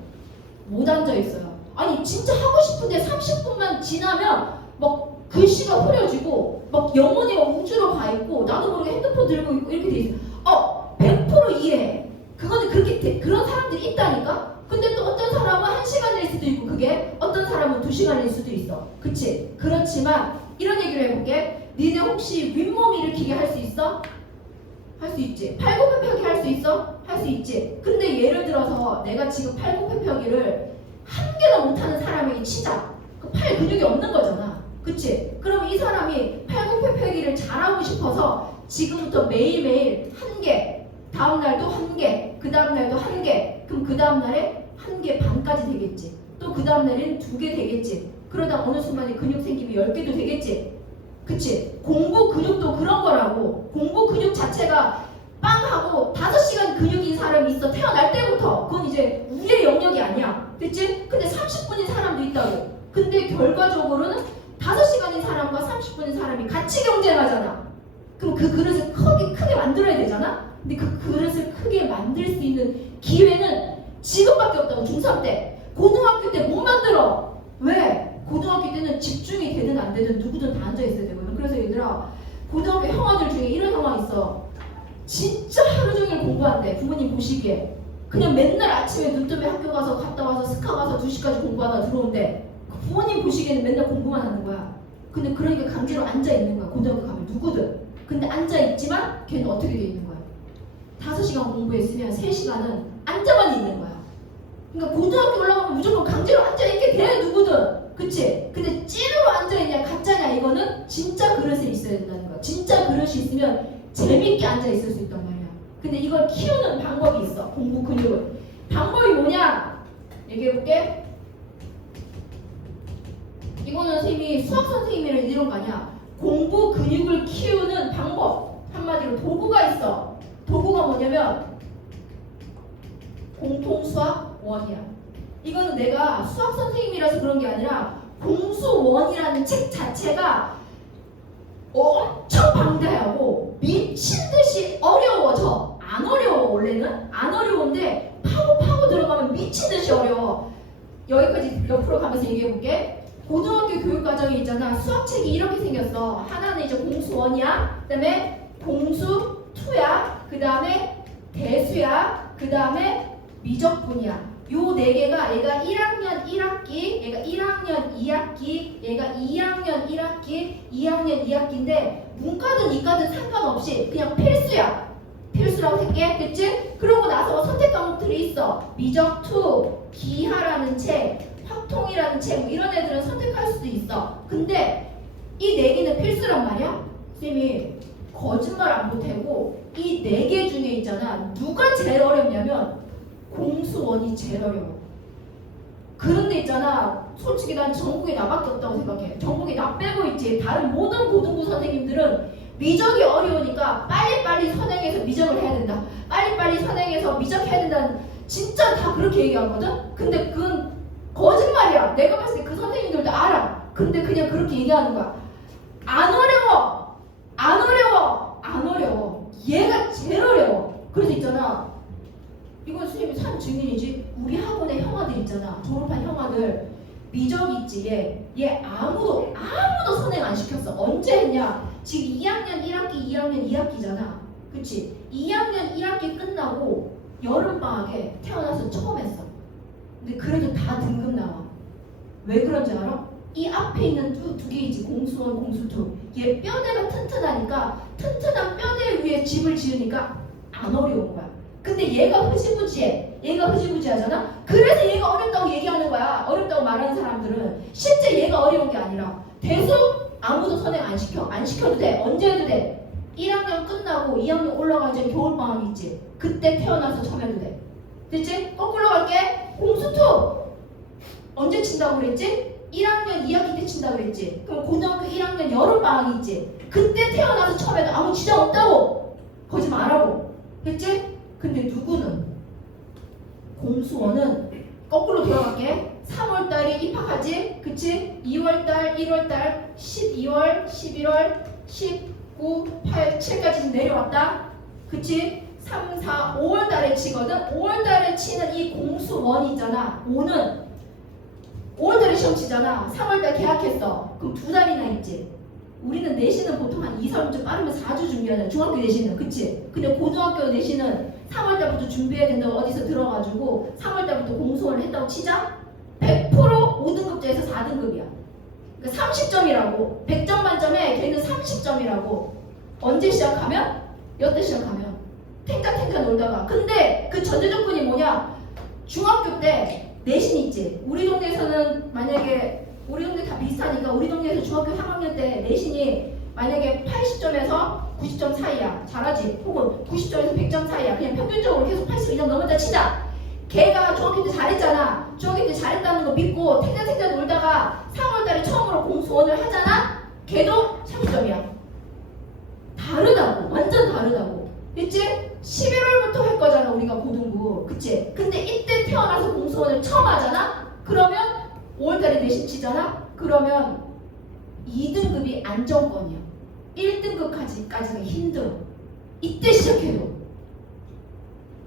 못 앉아있어요. 아니 진짜 하고 싶은데 30분만 지나면 막 글씨가 흐려지고 막 영혼이 우주로 가 있고 나도 모르게 핸드폰 들고 있고 이렇게 돼 있어. 100% 이해해. 그거는 그렇게 그런 사람들이 있다니까. 근데 또 어떤 사람은 1시간일 수도 있고 그게 어떤 사람은 2시간일 수도 있어. 그치? 그렇지만 이런 얘기를 해볼게. 니네 혹시 윗몸 일으키기 할 수 있어? 할 수 있지. 팔굽혀펴기 할 수 있어? 할 수 있지. 근데 예를 들어서 내가 지금 팔굽혀펴기를 한 개도 못하는 사람에게 치자. 그 팔 근육이 없는 거잖아. 그치? 그럼 이 사람이 팔굽혀펴기를 잘하고 싶어서 지금부터 매일매일 한 개, 다음날도 한 개, 그 다음날도 한 개, 그럼 그 다음날에 1개 반까지 되겠지. 또 그 다음날에는 2개 되겠지. 그러다 어느 순간에 근육 생기면 10개도 되겠지. 그치? 공부 근육도 그런 거라고. 공부 근육 자체가 빵 하고 5시간 근육인 사람이 있어. 태어날 때부터. 그건 이제 우리의 영역이 아니야. 그치? 근데 30분인 사람도 있다고. 근데 결과적으로는 5시간인 사람과 30분인 사람이 같이 경쟁하잖아. 그럼 그 그릇을 크게 만들어야 되잖아. 근데 그 그릇을 크게 만들 수 있는 기회는 지금밖에 없다고. 중3 때. 고등학교 때 못 만들어. 왜? 고등학교 때는 집중이 되든 안 되든 누구든 다 앉아있어야 되거든. 그래서 얘들아, 고등학교 형아들 중에 이런 형아 있어. 진짜 하루 종일 공부한대. 부모님 보시기에. 그냥 맨날 아침에 눈 뜨면 학교 가서 갔다 와서 스카 가서 2시까지 공부하다 들어온대. 부모님 보시기에는 맨날 공부만 하는 거야. 근데 그러니까 강제로 앉아있는 거야. 고등학교 가면 누구든. 근데 앉아있지만 걔는 어떻게 돼 있는 거야? 5시간 공부했으면 3시간은 앉아만 있는 거야. 그러니까 고등학교 올라가면 무조건 강제로 앉아있게 돼. 누구든. 그치? 근데 찐으로 앉아있냐 가짜냐 이거는 진짜 그릇에 있어야 된다는 거야. 진짜 그릇이 있으면 재밌게 앉아있을 수 있단 말이야. 근데 이걸 키우는 방법이 있어. 공부 근육을. 방법이 뭐냐? 얘기해볼게. 이거는 선생님이 수학 선생님이랑 이런 거 아니야. 공부 근육을 키우는 방법. 한마디로 도구가 있어. 도구가 뭐냐면 공통수학 원이야. 이거는 내가 수학 선생님이라서 그런 게 아니라 공수원이라는 책 자체가 엄청 방대하고 미친듯이 어려워져. 안 어려워. 원래는 안 어려운데 파고 들어가면 미친듯이 어려워. 여기까지 옆으로 가면서 얘기해볼게. 고등학교 교육과정에 있잖아. 수학책이 이렇게 생겼어. 하나는 이제 공수원이야. 그 다음에 공수2야. 그 다음에 대수야. 그 다음에 미적분이야. 요 4개가 얘가 1학년 1학기, 얘가 1학년 2학기, 얘가 2학년 1학기, 2학년 2학기인데 문과든 이과든 상관없이 그냥 필수야. 필수라고 생각해. 됐지? 그러고 나서 선택 과목들이 있어. 미적2, 기하라는 책, 확통이라는 책, 뭐 이런 애들은 선택할 수도 있어. 근데 이 4개는 필수란 말이야. 선생님이 거짓말 안 보태고 이 4개 중에 있잖아. 누가 제일 어렵냐면 공수원이 제일 어려워. 그런데 있잖아. 솔직히 난 전국에 나밖에 없다고 생각해. 전국에 나 빼고 있지. 다른 모든 고등부 선생님들은 미적이 어려우니까 빨리빨리 선행해서 미적을 해야 된다. 빨리빨리 선행해서 미적해야 된다는 진짜 다 그렇게 얘기하거든? 근데 그건 거짓말이야. 내가 봤을 때 그 선생님들도 알아. 근데 그냥 그렇게 얘기하는 거야. 안 어려워. 안 어려워. 안 어려워. 얘가 제일 어려워. 그래서 있잖아. 이건 선생님이 산 증인이지. 우리 학원에 형아들 있잖아. 졸업한 형아들 미적 있지. 얘 아무도 선행 안 시켰어. 언제 했냐? 지금 2학년 1학기 2학년 2학기잖아. 그치? 2학년 1학기 끝나고 여름방학에 태어나서 처음 했어. 근데 그래도 다 등급 나와. 왜 그런지 알아? 이 앞에 있는 두 개 있지. 공수원 공수2. 얘 뼈대가 튼튼하니까 튼튼한 뼈대 위에 집을 지으니까 안 어려운 거야. 근데 얘가 흐지부지해. 얘가 흐지부지하잖아. 그래서 얘가 어렵다고 얘기하는 거야. 어렵다고 말하는 사람들은 실제 얘가 어려운 게 아니라 대수 아무도 선행 안 시켜. 안 시켜도 돼. 언제 해도 돼. 1학년 끝나고 2학년 올라가기 전에 겨울방학 있지. 그때 태어나서 처음 해도 돼. 됐지? 거꾸로 갈게. 공수2 언제 친다고 그랬지? 1학년 2학기 때 친다고 그랬지. 그럼 고등학교 1학년 여름방학 있지. 그때 태어나서 처음 해도 아무 지장 없다고. 거짓말 안 하고. 됐지? 근데 누구는 공수원은 거꾸로 돌아갈게. 3월달이 입학하지, 그치? 2월달, 1월달, 12월, 11월, 19, 8, 7까지 내려왔다, 그치? 3, 4, 5월달에 치거든. 5월달에 치는 이 공수원 있잖아. 5는 5월달에 시험 치잖아. 3월달 계약했어. 그럼 2달이나 있지. 우리는 내신은 보통 한 2, 3주 빠르면 4주 준비하잖아. 중학교 내신은, 그치? 근데 고등학교 내신은 3월달부터 준비해야 된다고 어디서 들어가지고 3월달부터 공수원을 했다고 치자? 100% 5등급제에서 4등급이야. 그러니까 30점이라고. 100점 만점에 걔는 30점이라고. 언제 시작하면? 여태 시작하면. 탱자탱자 놀다가. 근데 그 전제 조건이 뭐냐? 중학교 때 내신 있지. 우리 동네에서는 만약에 우리 동네 다 비슷하니까 우리 동네에서 중학교 3학년 때 내신이 만약에 80점에서 90점 사이야. 잘하지? 혹은 90점에서 100점 사이야. 그냥 평균적으로 계속 80 이상 넘었다 치자. 걔가 중학교 때 잘했잖아. 중학교 때 잘했다는 거 믿고 탱자탱자 놀다가 3월달에 처음으로 공수원을 하잖아. 걔도 30점이야. 다르다고. 완전 다르다고. 그치? 11월부터 할 거잖아. 우리가 고등부. 그치? 근데 이때 태어나서 공수원을 처음 하잖아. 그러면 5월달에 내신 치잖아. 그러면 2등급이 안정권이야. 1등급까지가 힘들어. 이때 시작해도.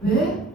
왜?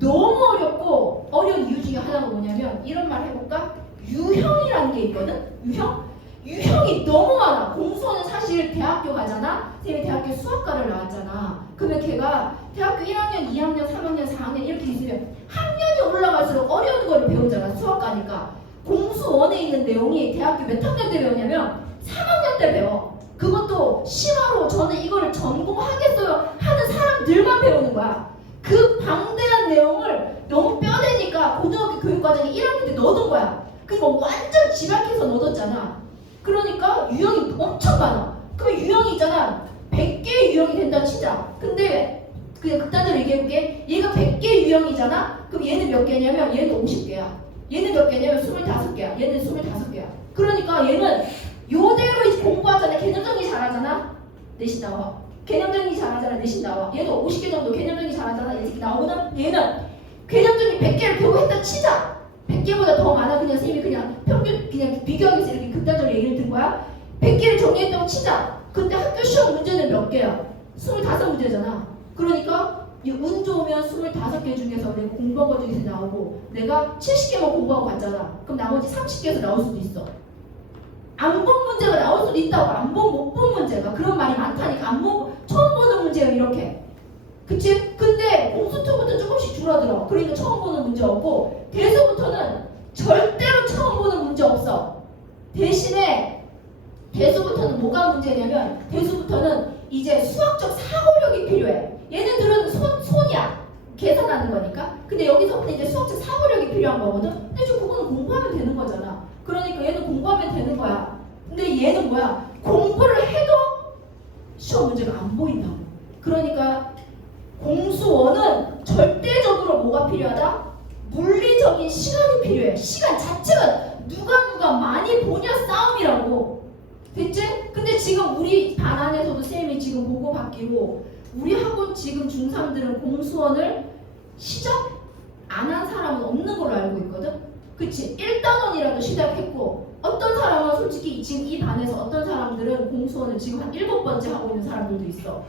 너무 어렵고 어려운 이유 중에 하나가 뭐냐면 이런 말 해볼까? 유형이라는 게 있거든? 유형? 유형이 너무 많아. 공수원은 사실 대학교 가잖아? 쌤이 대학교 수학과를 나왔잖아. 그러면 걔가 대학교 1학년, 2학년, 3학년, 4학년 이렇게 있으면 학년이 올라갈수록 어려운 거를 배우잖아. 수학과니까. 공수원에 있는 내용이 대학교 몇 학년 때 배우냐면 3학년 때 배워. 그것도 심화로 저는 이거를 전공하겠어요 하는 사람들만 배우는 거야. 그 방대한 내용을 너무 뼈대니까 고등학교 교육과정에 1학년 때 넣어둔 거야. 그거 완전 집약해서 넣어뒀잖아. 그러니까 유형이 엄청 많아. 그럼 유형이 있잖아. 100개의 유형이 된다 치자. 근데 그냥 극단적으로 얘기해볼게. 얘가 100개 유형이잖아. 그럼 얘는 몇 개냐면 얘는 50개야. 얘는 몇 개냐면 25개야. 얘는 25개야. 그러니까 얘는 요대로 이제 공부하잖아. 개념 정리 잘하잖아. 내신 나와. 개념 정리 잘하잖아. 내신 나와. 얘도 50개 정도 개념 정리 잘하잖아. 얘 나오거든. 얘는 개념 정리 100개를 배우고 했다 치자. 100개보다 더 많아. 그냥 쌤이 그냥 평균 그냥 비교하기 위해서 이렇게 극단적으로 얘기를 든 거야. 100개를 정리했다고 치자. 근데 학교 시험 문제는 몇 개야? 25문제잖아. 그러니까 운 좋으면 25개 중에서 내가 공부한 것 중에서 나오고 내가 70개만 공부하고 갔잖아. 그럼 나머지 30개에서 나올 수도 있어. 안 본 문제가 나올 수도 있다고. 안 본 못 본 문제가. 그런 말이 많다니까. 안 본 처음 보는 문제가 이렇게. 그치? 근데 공수투부터 조금씩 줄어들어. 그러니까 처음 보는 문제 없고 대수부터는 절대로 처음 보는 문제 없어. 대신에 대수부터는 뭐가 문제냐면 대수부터는 이제 수학적 사고력이 필요해. 얘네들은 손이야. 계산하는 거니까. 근데 여기서부터 이제 수학적 사고력이 필요한 거거든. 근데 좀 그거는 공부하면 되는 거잖아. 그러니까 얘는 공부하면 되는 거야. 근데 얘는 뭐야? 공부를 해도 시험 문제가 안 보인다고. 그러니까 공수원은 절대적으로 뭐가 필요하다? 물리적인 시간이 필요해. 시간 자체가 누가 많이 보냐 싸움이라고. 됐지? 근데 지금 우리 반 안에서도 쌤이 지금 보고받기로 우리 학원 지금 중3들은 공수원을 시작 안 한 사람은 없는 걸로 알고 있거든? 그치? 1단원이라도 시작했고 어떤 사람은 솔직히 지금 이 반에서 어떤 사람들은 공수원을 지금 한 7번째 하고 있는 사람들도 있어.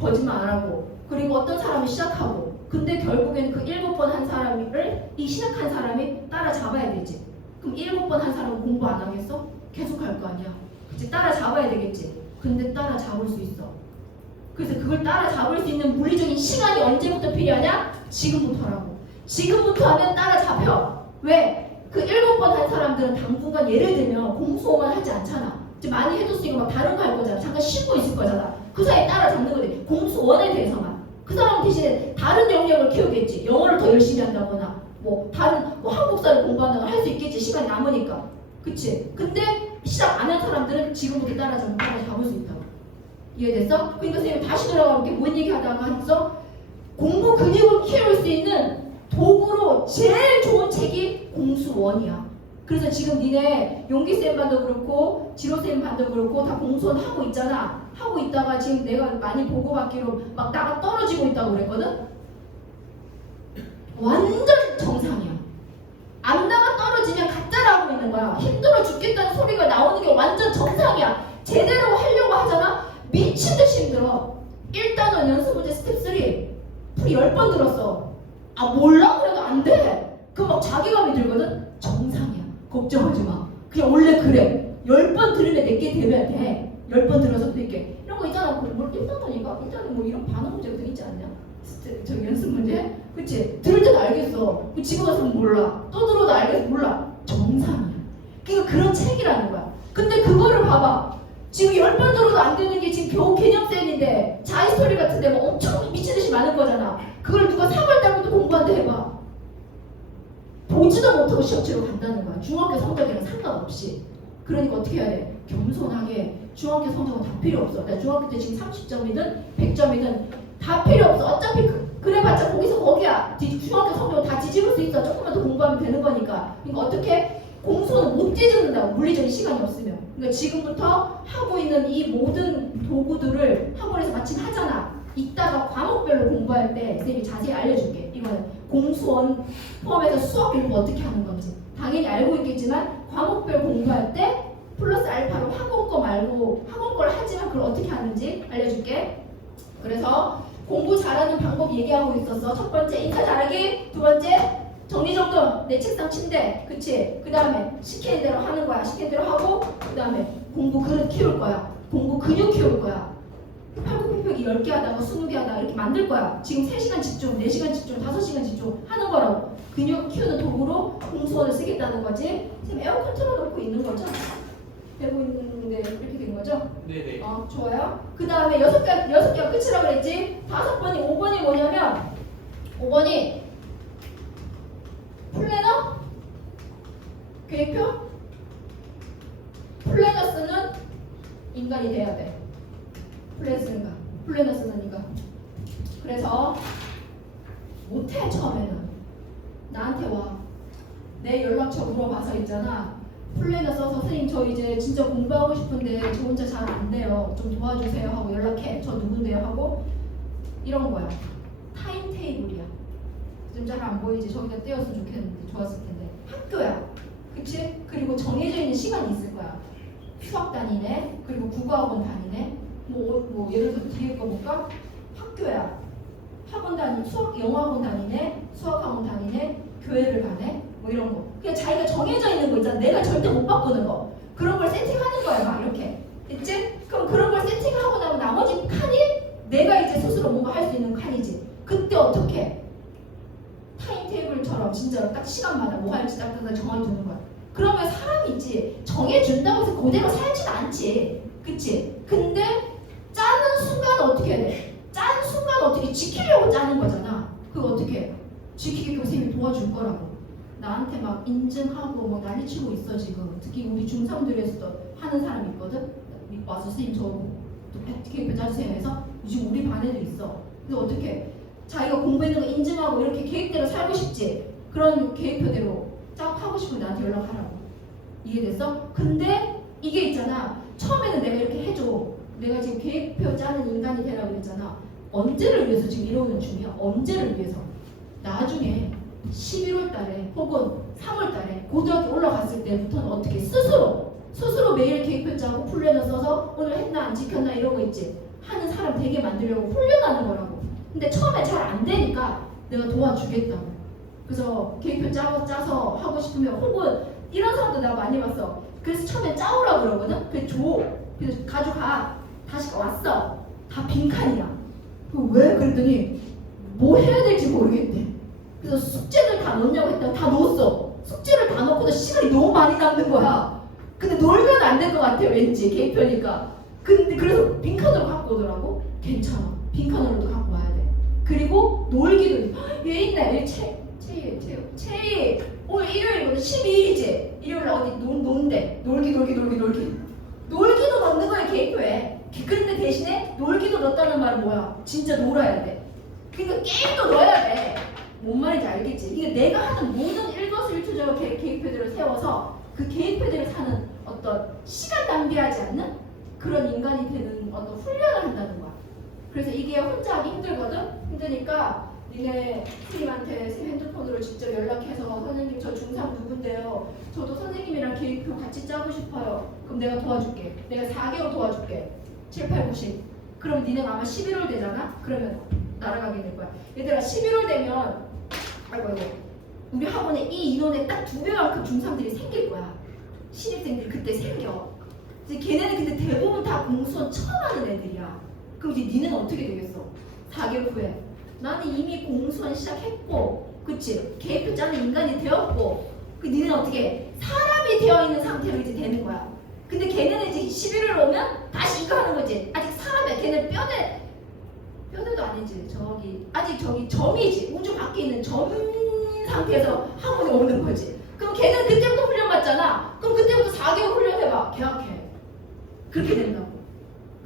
거짓말 안 하고. 그리고 어떤 사람이 시작하고. 근데 결국엔 그 7번 한 사람을 이 시작한 사람이 따라잡아야 되지. 그럼 7번 한 사람은 공부 안 하겠어? 계속 할 거 아니야. 그치? 따라잡아야 되겠지. 근데 따라잡을 수 있어. 그래서 그걸 따라잡을 수 있는 물리적인 시간이 언제부터 필요하냐? 지금부터라고. 지금부터 하면 따라잡혀. 왜? 그 7번 한 사람들은 당분간 예를 들면 공수원만 하지 않잖아. 이제 많이 해뒀으니까 막 다른 거 할 거잖아. 잠깐 쉬고 있을 거잖아. 그 사이에 따라잡는 거지. 공수원에 대해서만. 그 사람 대신에 다른 영역을 키우겠지. 영어를 더 열심히 한다거나 뭐 다른 뭐 한국사를 공부한다거나 할 수 있겠지. 시간이 남으니까. 그치? 근데 시작 안 한 사람들은 지금부터 따라잡을 수 있다고. 이해됐어? 그러니까 선생님이 다시 돌아가볼게. 뭔 얘기 하다가 했어? 공부 근육을 키울 수 있는 도구로 제일 좋은 책이 공수원이야. 그래서 지금 니네 용기쌤 반도 그렇고 지로쌤 반도 그렇고 다 공수원 하고 있잖아. 하고 있다가 지금 내가 많이 보고받기로 막 나가 떨어지고 있다고 그랬거든? 완전 몰라? 그래도 안 돼. 그럼 막 자괴감이 들거든? 정상이야. 걱정하지 마. 그냥 원래 그래. 10번 들으면 내게 되면 돼. 10번 들어서 되게. 이런 거 있잖아. 뭘 일단은 일단은 뭐 이런 반응 문제가 있지 않냐? 저기 연습 문제? 그치? 들을 때도 알겠어. 집에 가서는 몰라. 또 들어도 알겠어. 몰라. 정상이야. 그러니까 그런 책이라는 거야. 근데 그거를 봐봐. 지금 10번 들어도 안 되는 게 지금 겨우 개념쌤인데 자이스토리 같은데 뭐 엄청 미치듯이 많은 거잖아. 그걸 누가 3월 달부터 공부한다 해봐. 보지도 못하고 시험 치러 간다는 거야. 중학교 성적이랑 상관없이. 그러니까 어떻게 해야 돼? 겸손하게. 중학교 성적은 다 필요 없어. 나 중학교 때 지금 30점이든 100점이든 다 필요 없어. 어차피 그래봤자 거기서 거기야. 중학교 성적은 다 뒤집을 수 있어. 조금만 더 공부하면 되는 거니까. 그러니까 어떻게? 공소는 못 뒤집는다고. 물리적인 시간이 없으면. 그러니까 지금부터 하고 있는 이 모든 도구들을 학원에서 마침 하잖아. 이따가 과목별로 공부할 때 선생님이 자세히 알려줄게. 이거는 공수원 포함해서 수학 공부 어떻게 하는 건지 당연히 알고 있겠지만 과목별 공부할 때 플러스 알파로 학원 거 말고 학원 걸 하지만 그걸 어떻게 하는지 알려줄게. 그래서 공부 잘하는 방법 얘기하고 있었어. 첫 번째 인사 잘하기, 두 번째 정리정돈, 내 책상 침대, 그치? 그 다음에 시키는 대로 하는 거야. 시키는 대로 하고, 그 다음에 공부 그릇 키울 거야. 공부 근육 키울 거야. 팔굽혀펴기 10개 하다가 20개 하다가 이렇게 만들 거야. 지금 3시간 집중, 4시간 집중, 5시간 집중 하는 거라고. 근육 키우는 도구로 공수원을 쓰겠다는 거지. 지금 에어컨 틀어놓고 있는 거죠? 되고 있는데 이렇게 된 거죠? 네네. 좋아요. 그 다음에 6개가 끝이라고 그랬지? 5번이 뭐냐면 5번이 플래너? 계획표? 플래너 쓰는 인간이 돼야 돼. 플래너 쓰는 인간. 그래서 못해 처음에는. 나한테 와. 내 연락처 물어봐서 있잖아. 플래너 써서 선생님 저 이제 진짜 공부하고 싶은데 저 혼자 잘 안 돼요. 좀 도와주세요 하고 연락해. 저 누군데요 하고 이런 거야. 타임테이블이야. 좀 잘 안 보이지? 저기다 떼었으면 좋겠는데 좋았을 텐데. 학교야. 그치? 그리고 정해져 있는 시간이 있을 거야. 수학 다니네. 그리고 국어학원 다니네. 뭐 예를 들어 뒤에 거 볼까? 학교야. 학원 다니, 영어학원 다니네. 수학학원 다니네. 교회를 가네. 뭐 이런 거. 그냥 자기가 정해져 있는 거 있잖아. 내가 절대 못 바꾸는 거. 그런 걸 세팅하는 거야. 막 이렇게. 있지? 그럼 그런 걸 세팅하고 나면 나머지 칸이 내가 이제 스스로 뭔가 할 수 있는 칸이지. 그때 어떻게? 타임테이블처럼 진짜로 딱 시간마다 뭐 할지 딱 정해주는 거야. 그러면 사람이 있지. 정해준다고 해서 그대로 살진 않지. 그치? 근데 짜는 순간 어떻게 해야 돼? 짠 순간 어떻게 지키려고 짜는 거잖아. 그거 어떻게 해? 지키게끔 선생님이 도와줄 거라고. 나한테 막 인증하고 뭐 난리치고 있어 지금. 특히 우리 중3들에서도 하는 사람이 있거든. 와서 선생님 저 계획표 짜주세요 해서 지금 우리 반에도 있어. 근데 어떻게 자기가 공부했는 거 인증하고 이렇게 계획대로 살고 싶지? 그런 계획표대로 쫙 하고 싶으면 나한테 연락하라고. 이해됐어? 근데 이게 있잖아. 처음에는 내가 이렇게 해줘. 내가 지금 계획표 짜는 인간이 되라고 그랬잖아. 언제를 위해서 지금 이러는 중이야? 언제를 위해서? 나중에 11월 달에 혹은 3월 달에 고등학교 올라갔을 때부터는 어떻게 스스로 매일 계획표 짜고 플래너 써서 오늘 했나 안 지켰나 이러고 있지. 하는 사람 되게 만들려고 훈련하는 거라고. 근데 처음에 잘 안 되니까 내가 도와주겠다고. 그래서 계획표 짜서 하고 싶으면 혹은 이런 사람도 내가 많이 봤어. 그래서 처음에 짜오라고 그러거든? 그래서 줘. 그래서 가져가. 다시 왔어. 다 빈칸이야. 왜? 그랬더니 뭐 해야 될지 모르겠대. 그래서 숙제를 다 넣냐고 했더니 다 넣었어. 숙제를 다 넣고도 시간이 너무 많이 남는 거야. 근데 놀면 안 될 것 같아 왠지 계획표니까. 근데 그래서 빈칸으로 갖고 오더라고. 괜찮아. 빈칸으로도 갖고 와야 돼. 그리고 놀기도 얘 있네. 체이 오늘 일요일이거든. 12일이지. 일요일날 어디 논대. 놀기. 놀기도 넣는 거야 계획표에. 그런데 대신에 놀기도 넣었다는 말은 뭐야? 진짜 놀아야 돼. 그러니까 게임도 넣어야 돼. 뭔 말인지 알겠지? 이게 내가 하는 모든 일거수일투족을 계획표대로 세워서 그 계획표대로 사는 어떤 시간 낭비하지 않는 그런 인간이 되는 어떤 훈련을 한다는 거야. 그래서 이게 혼자 하기 힘들거든? 힘드니까 니네 선생님한테 핸드폰으로 직접 연락해서 선생님 저 중3 누군데요? 저도 선생님이랑 계획표 같이 짜고 싶어요. 그럼 내가 도와줄게. 내가 4개월 도와줄게. 7, 8, 9, 10. 그럼 니네가 아마 11월 되잖아? 그러면 날아가게 될 거야. 얘들아 11월 되면 아이고 우리 학원에 이 인원에 딱 2배만큼 중3들이 생길 거야. 신입생들이 그때 생겨. 이제 걔네는 근데 대부분 다 공수원 처음 하는 애들이야. 그럼 이제 니네는 어떻게 되겠어? 4개월 후에 나는 이미 공수원 시작했고, 그치? 계획표 짜는 인간이 되었고, 그 니네는 어떻게 사람이 되어 있는 상태로 이제 되는 거야. 근데 걔네는 이제 11월 오면 다시 이거 하는 거지. 아직 사람이야. 걔네 뼈대도 아니지. 아직 점이지. 우주 밖에 있는 점 상태에서 학원에 오는 거지. 그럼 걔는 그때부터 훈련 받잖아. 그럼 그때부터 4개월 훈련해봐. 계약해. 그렇게 된다고.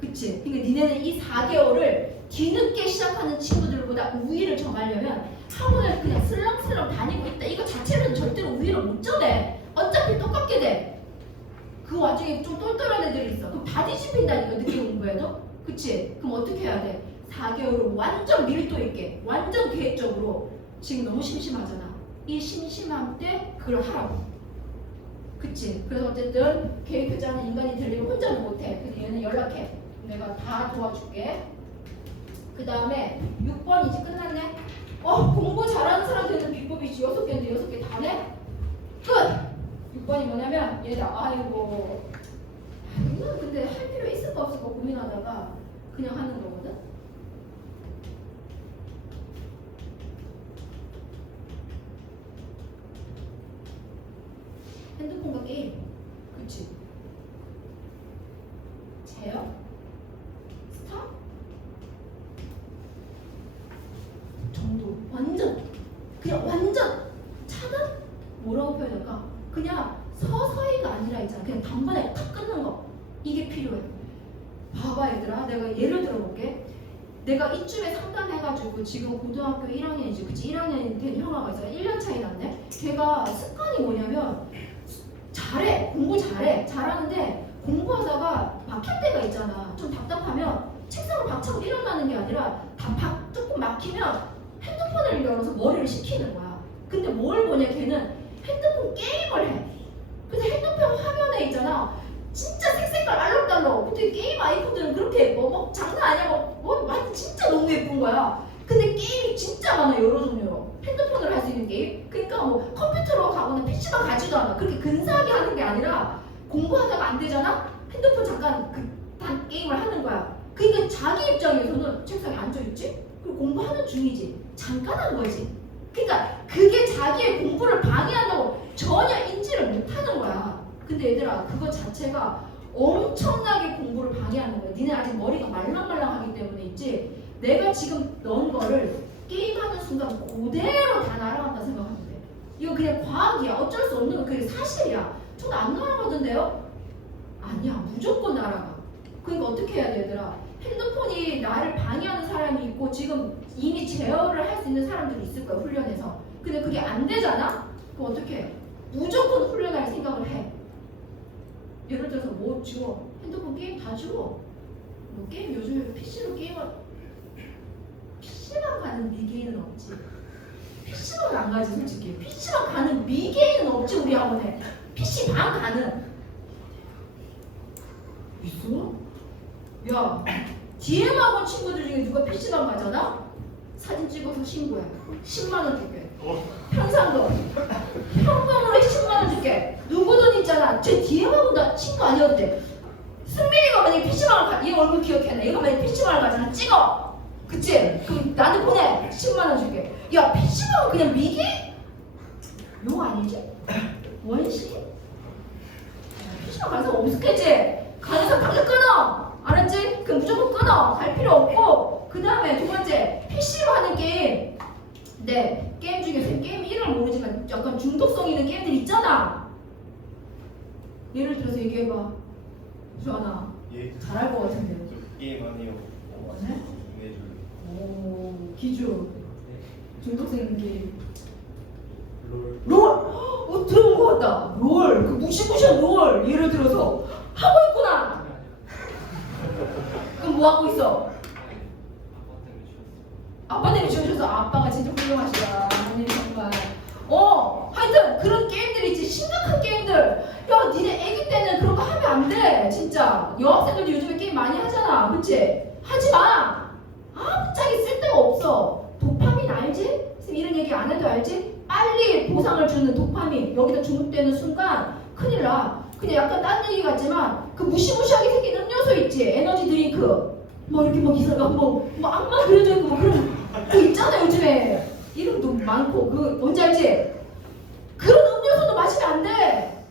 그치? 그러니까 니네는 이 4개월을 뒤늦게 시작하는 친구들보다 우위를 점하려면 학원을 그냥 슬렁슬렁 다니고 있다. 이거 자체로는 절대로 우위를 못 점해. 어차피 똑같게 돼. 그 와중에 좀 똘똘한 애들이 있어. 그럼 다 뒤집힌다니까, 늦게 공부해도. 그치? 그럼 어떻게 해야 돼? 4개월을 완전 밀도 있게, 완전 계획적으로. 지금 너무 심심하잖아. 이 심심함 때 그걸 하라고. 그치? 그래서 어쨌든 계획표 짜는 인간이 되려면 혼자는 못해. 그래서 얘는 연락해. 내가 다 도와줄게. 그 다음에 6번 이제 끝났네. 공부 잘하는 사람들은 비법이 6개인데 6개 다 내? 끝! 6번이 뭐냐면 얘다. 아이고 이건 근데 할 필요 있을까 없을까 고민하다가 그냥 하는 거거든. 핸드폰과 게임. 그치? 제어? 스탑? 정도. 완전 차단? 뭐라고 표현할까? 그냥 서서히가 아니라 있잖아. 그냥 단번에 탁 끊는 거. 이게 필요해. 봐봐 얘들아. 내가 예를 들어볼게. 내가 이쯤에 상담해가지고 지금 고등학교 1학년이지. 그치? 1학년이 된 형아가 있어. 1년 차이 났네. 걔가 습관이 뭐냐면 잘해. 공부 잘해. 잘하는데 공부하다가 막힐 때가 있잖아. 좀 답답하면 책상을 박차고 일어나는 게 아니라 조금 막히면 핸드폰을 열어서 머리를 식히는 거야. 근데 뭘 보냐 걔는 핸드폰 게임을 해. 근데 핸드폰 화면에 있잖아. 진짜 색색깔 알록달록. 어떻게 게임 아이콘들은 그렇게 예뻐? 뭐 장난 아니야. 진짜 너무 예쁜 거야. 근데 게임이 진짜 많아. 여러 종류로. 핸드폰으로 할 수 있는 게임. 그러니까 뭐 컴퓨터로 가거나 PC만 가지도 않아. 그렇게 근사하게 하는 게 아니라 공부하다가 안 되잖아? 핸드폰 잠깐 단 게임을 하는 거야. 그러니까 자기 입장에서는 책상에 앉아있지? 그리고 공부하는 중이지. 잠깐 한 거지. 그러니까 그게 자기의 공부를 방해한다고 전혀 인지를 못하는 거야. 근데 얘들아 그거 자체가 엄청나게 공부를 방해하는 거야. 니네 아직 머리가 말랑말랑하기 때문에 있지. 내가 지금 넣은 거를 게임하는 순간 그대로 다 날아간다 생각하면 돼. 이거 그냥 과학이야. 어쩔 수 없는 거. 그게 사실이야. 전 안 날아가던데요? 아니야. 무조건 날아가. 그러니까 어떻게 해야 돼 얘들아? 핸드폰이 나를 방해하는 사람이 있고 지금 이미 제어를 할 수 있는 사람들이 있을 거야. 훈련해서. 근데 그게 안 되잖아? 그럼 어떻게 해? 무조건 훈련할 생각을 해. 예를 들어서 뭐 지워? 핸드폰 게임 다 지워. 뭐 게임 요즘에 PC로 PC만 가는 미개인은 없지. PC만 안 가지 솔직히. PC만 가는 미개인은 없지 우리 학원에. PC 반 가는. 있어? 야, DM 학원 친구들 중에 누가 PC방 가잖아? 사진 찍어서 신고해. 10만원 줄게. 현상금. 현금으로 10만원 줄게. 누구든 있잖아. 제 DM 학원 나 친구 아니어도 돼. 승민이가 만약에 PC방을 가, 얘 얼굴 기억해내. 얘가 만약에 PC방을 가잖아. 찍어. 그치? 그럼 나한테 보내. 10만원 줄게. 야, PC방은 그냥 미개? 용 아니지? 원시? PC방 가는 사람 없었겠지? 가는 사람 당장 끊어. 알았지? 그럼 무조건 끊어. 갈 필요 없고. 그 다음에 두 번째, PC로 하는 게임. 네, 게임 중에서 게임 이름을 모르지만 약간 중독성 있는 게임들 있잖아. 예를 들어서 얘기해봐. 주하나. 예. 잘할 것 같은데. 게임 아니요. 네? 오, 기주. 중독성 있는 게임. 롤! 들어본 것 같다. 롤. 그 무시무시한 롤. 예를 들어서 하고 있구나. 그럼 뭐 하고 있어? 아빠 때문에 지어줘서 아빠가 진짜 훌륭하시다. 아니 정말. 하여튼 그런 게임들 있지. 심각한 게임들. 야, 니네 애기 때는 그런 거 하면 안 돼. 진짜. 여학생들도 요즘에 게임 많이 하잖아. 그치? 하지 마. 아무짝에 쓸데가 없어. 도파민 알지? 선생님 이런 얘기 안 해도 알지? 빨리 보상을 주는 도파민 여기다 중독되는 순간 큰일 나. 그냥 약간 딴 얘기 같지만 그 무시무시하게 생긴 음료수 있지? 에너지 드링크 막 이렇게 막 이상한 뭐 악마 그려져 있고 뭐 그런 거 있잖아 요즘에. 이름도 많고 그 뭔지 알지? 그런 음료수도 마시면 안 돼.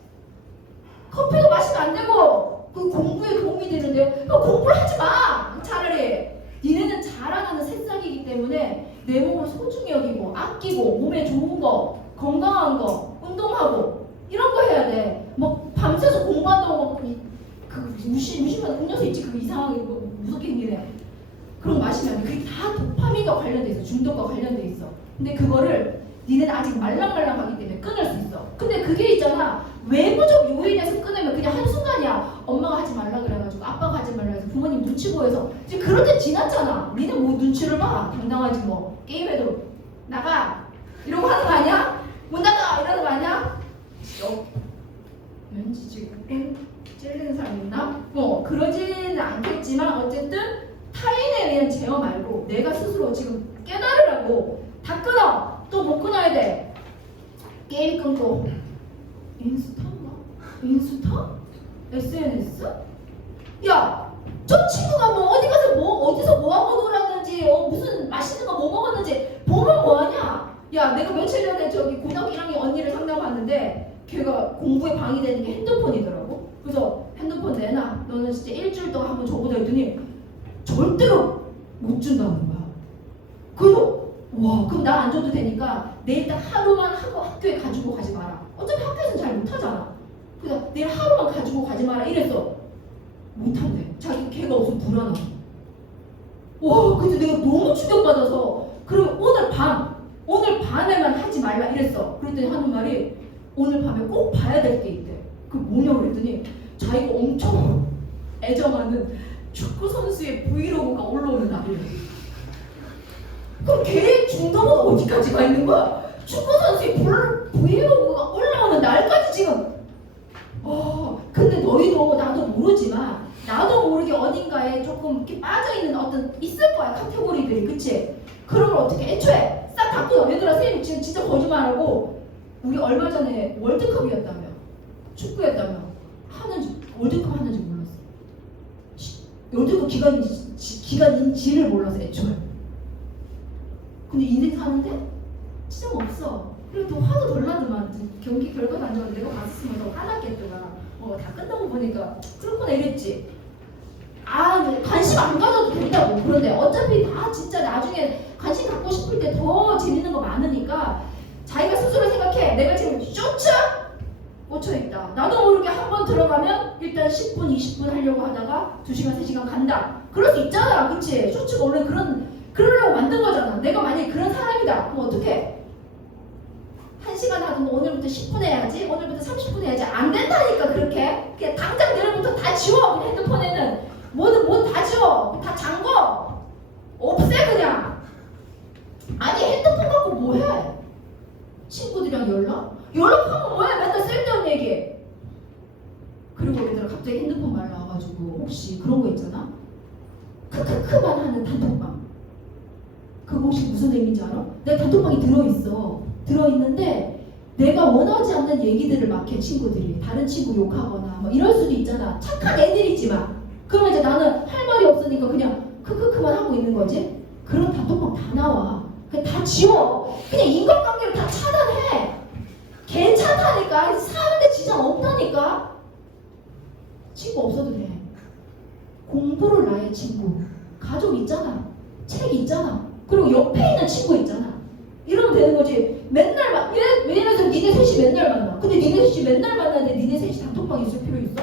커피도 마시면 안 되고 그 공부에 도움이 되는데요. 공부를 하지 마. 차라리 니네는 자라나는 새싹이기 때문에 내 몸을 소중히 여기고 아끼고 몸에 좋은 거 건강한 거 운동하고 이런 거 해야 돼. 뭐 밤새서 공부한다고 그 무심한 음료수 있지? 그 이상하게 뭐 무섭게 생기네. 그런 거 마시면 안 돼. 그게 다 도파민과 관련돼 있어. 중독과 관련돼 있어. 근데 그거를 니네는 아직 말랑말랑하기 때문에 끊을 수 있어. 근데 그게 있잖아. 외부적 요인에서 끊으면 그냥 한순간이야. 엄마가 하지 말라 그래가지고 아빠가 하지 말라 해서 부모님 눈치 보여서 이제 그럴 때 지났잖아. 니네 뭐 눈치를 봐. 당당하지 뭐. 게임해도 나가 이러고 하는 거 아니야? 못 나가 이러는 거 아니야? 왠지 지금 찔리는 사람 있나? 뭐 그러지는 않겠지만 어쨌든 타인에 의한 제어 말고 내가 스스로 지금 깨달으라고. 다 끊어. 또 못 끊어야 돼. 게임 끊고 인스타인가? 인스타? SNS? 야! 저 친구가 뭐 어디 가서 뭐 어디서 뭐하고 놀았는지 무슨 맛있는 거 뭐 먹었는지 보면 뭐하냐? 야 내가 며칠 전에 저기 고등학교 1학년 언니를 상담하는데 걔가 공부에 방해되는 게 핸드폰이더라고. 그래서 핸드폰 내놔. 너는 진짜 일주일 동안 한번 줘보자 했더니 절대로 못 준다는 거야. 그래서 와 그럼 나 안 줘도 되니까 내일 딱 하루만 하고 학교에 가지고 가지 마라. 어차피 학교에서는 잘 못하잖아. 그래서 내일 하루만 가지고 가지 마라 이랬어. 못한대. 자기 걔가 없으면 불안하고. 와 근데 내가 너무 충격받아서 그러면 오늘 밤에만 하지 말라 이랬어. 그랬더니 하는 말이 오늘 밤에 꼭 봐야 될 게 있대. 그 뭐냐고 그랬더니 자기가 엄청 애정하는 축구 선수의 브이로그가 올라오는 날이래. 그럼 걔 중독은 어디까지 가 있는 거야? 축구 선수의 브이로그가 올라오는 날까지 지금. 근데 너희도 나도 모르지만 나도 모르게 어딘가에 조금 이렇게 빠져있는 어떤 있을 거야 카테고리들이. 그치? 그런 걸 어떻게 애초에 싹 다 끊어. 얘들아 선생님 지금 진짜 거짓말하고 우리 얼마 전에 월드컵이었다며 축구였다며 하는지 월드컵 하는지 몰랐어. 월드컵 기간인지를 몰라서 애초에. 근데 인생 사는데 시장 없어. 그리고 또 화도 덜 나더만. 경기 결과도 안 좋았는데 내가 봤으면 더 화났겠더라. 다 끝나고 보니까 그렇구나 이랬지. 관심 안 가져도 된다고. 그런데 어차피 다 진짜 나중에 관심 갖고 싶을 때 더 재밌는 거 많으니까 자기가 스스로 생각해. 내가 지금 쇼츠 꽂혀있다. 나도 모르게 한 번 들어가면 일단 10분 20분 하려고 하다가 2시간 3시간 간다. 그럴 수 있잖아. 그치? 쇼츠가 원래 그러려고 만든 거잖아. 내가 만약에 그런 사람이다. 그럼 어떡해? 1시간 하든 오늘부터 10분 해야지. 오늘부터 30분 해야지. 안 된다니까 그렇게. 그냥 당장 내일부터 다 지워. 그냥 핸드폰에는 뭐든 다 지워. 다 잠궈. 없애 그냥. 아니 핸드폰 갖고 뭐해? 친구들이랑 연락하면 뭐해? 맨날 쓸데없는 얘기. 그리고 얘들아 갑자기 핸드폰 말 나와가지고 혹시 그런 거 있잖아? 크크크만 하는 단톡방. 그거 혹시 무슨 의미인지 알아? 내 단톡방이 들어있는데 내가 원하지 않는 얘기들을 막 해. 친구들이 다른 친구 욕하거나 뭐 이럴 수도 있잖아. 착한 애들이지만 그러면 이제 나는 할 말이 없으니까 그냥 크크크만 하고 있는 거지. 그런 단톡방 다 나와. 그냥 다 지워. 그냥 인간관계를 다 차단해. 괜찮다니까. 사는데 지장 없다니까. 친구 없어도 돼. 공부를 나의 친구. 가족 있잖아. 책 있잖아. 그리고 옆에 있는 친구 있잖아. 이러면 되는 거지. 맨날 예를 들어서 니네 셋이 맨날 만나. 근데 니네 셋이 맨날 만나는데 니네 셋이 단톡방 있을 필요 있어?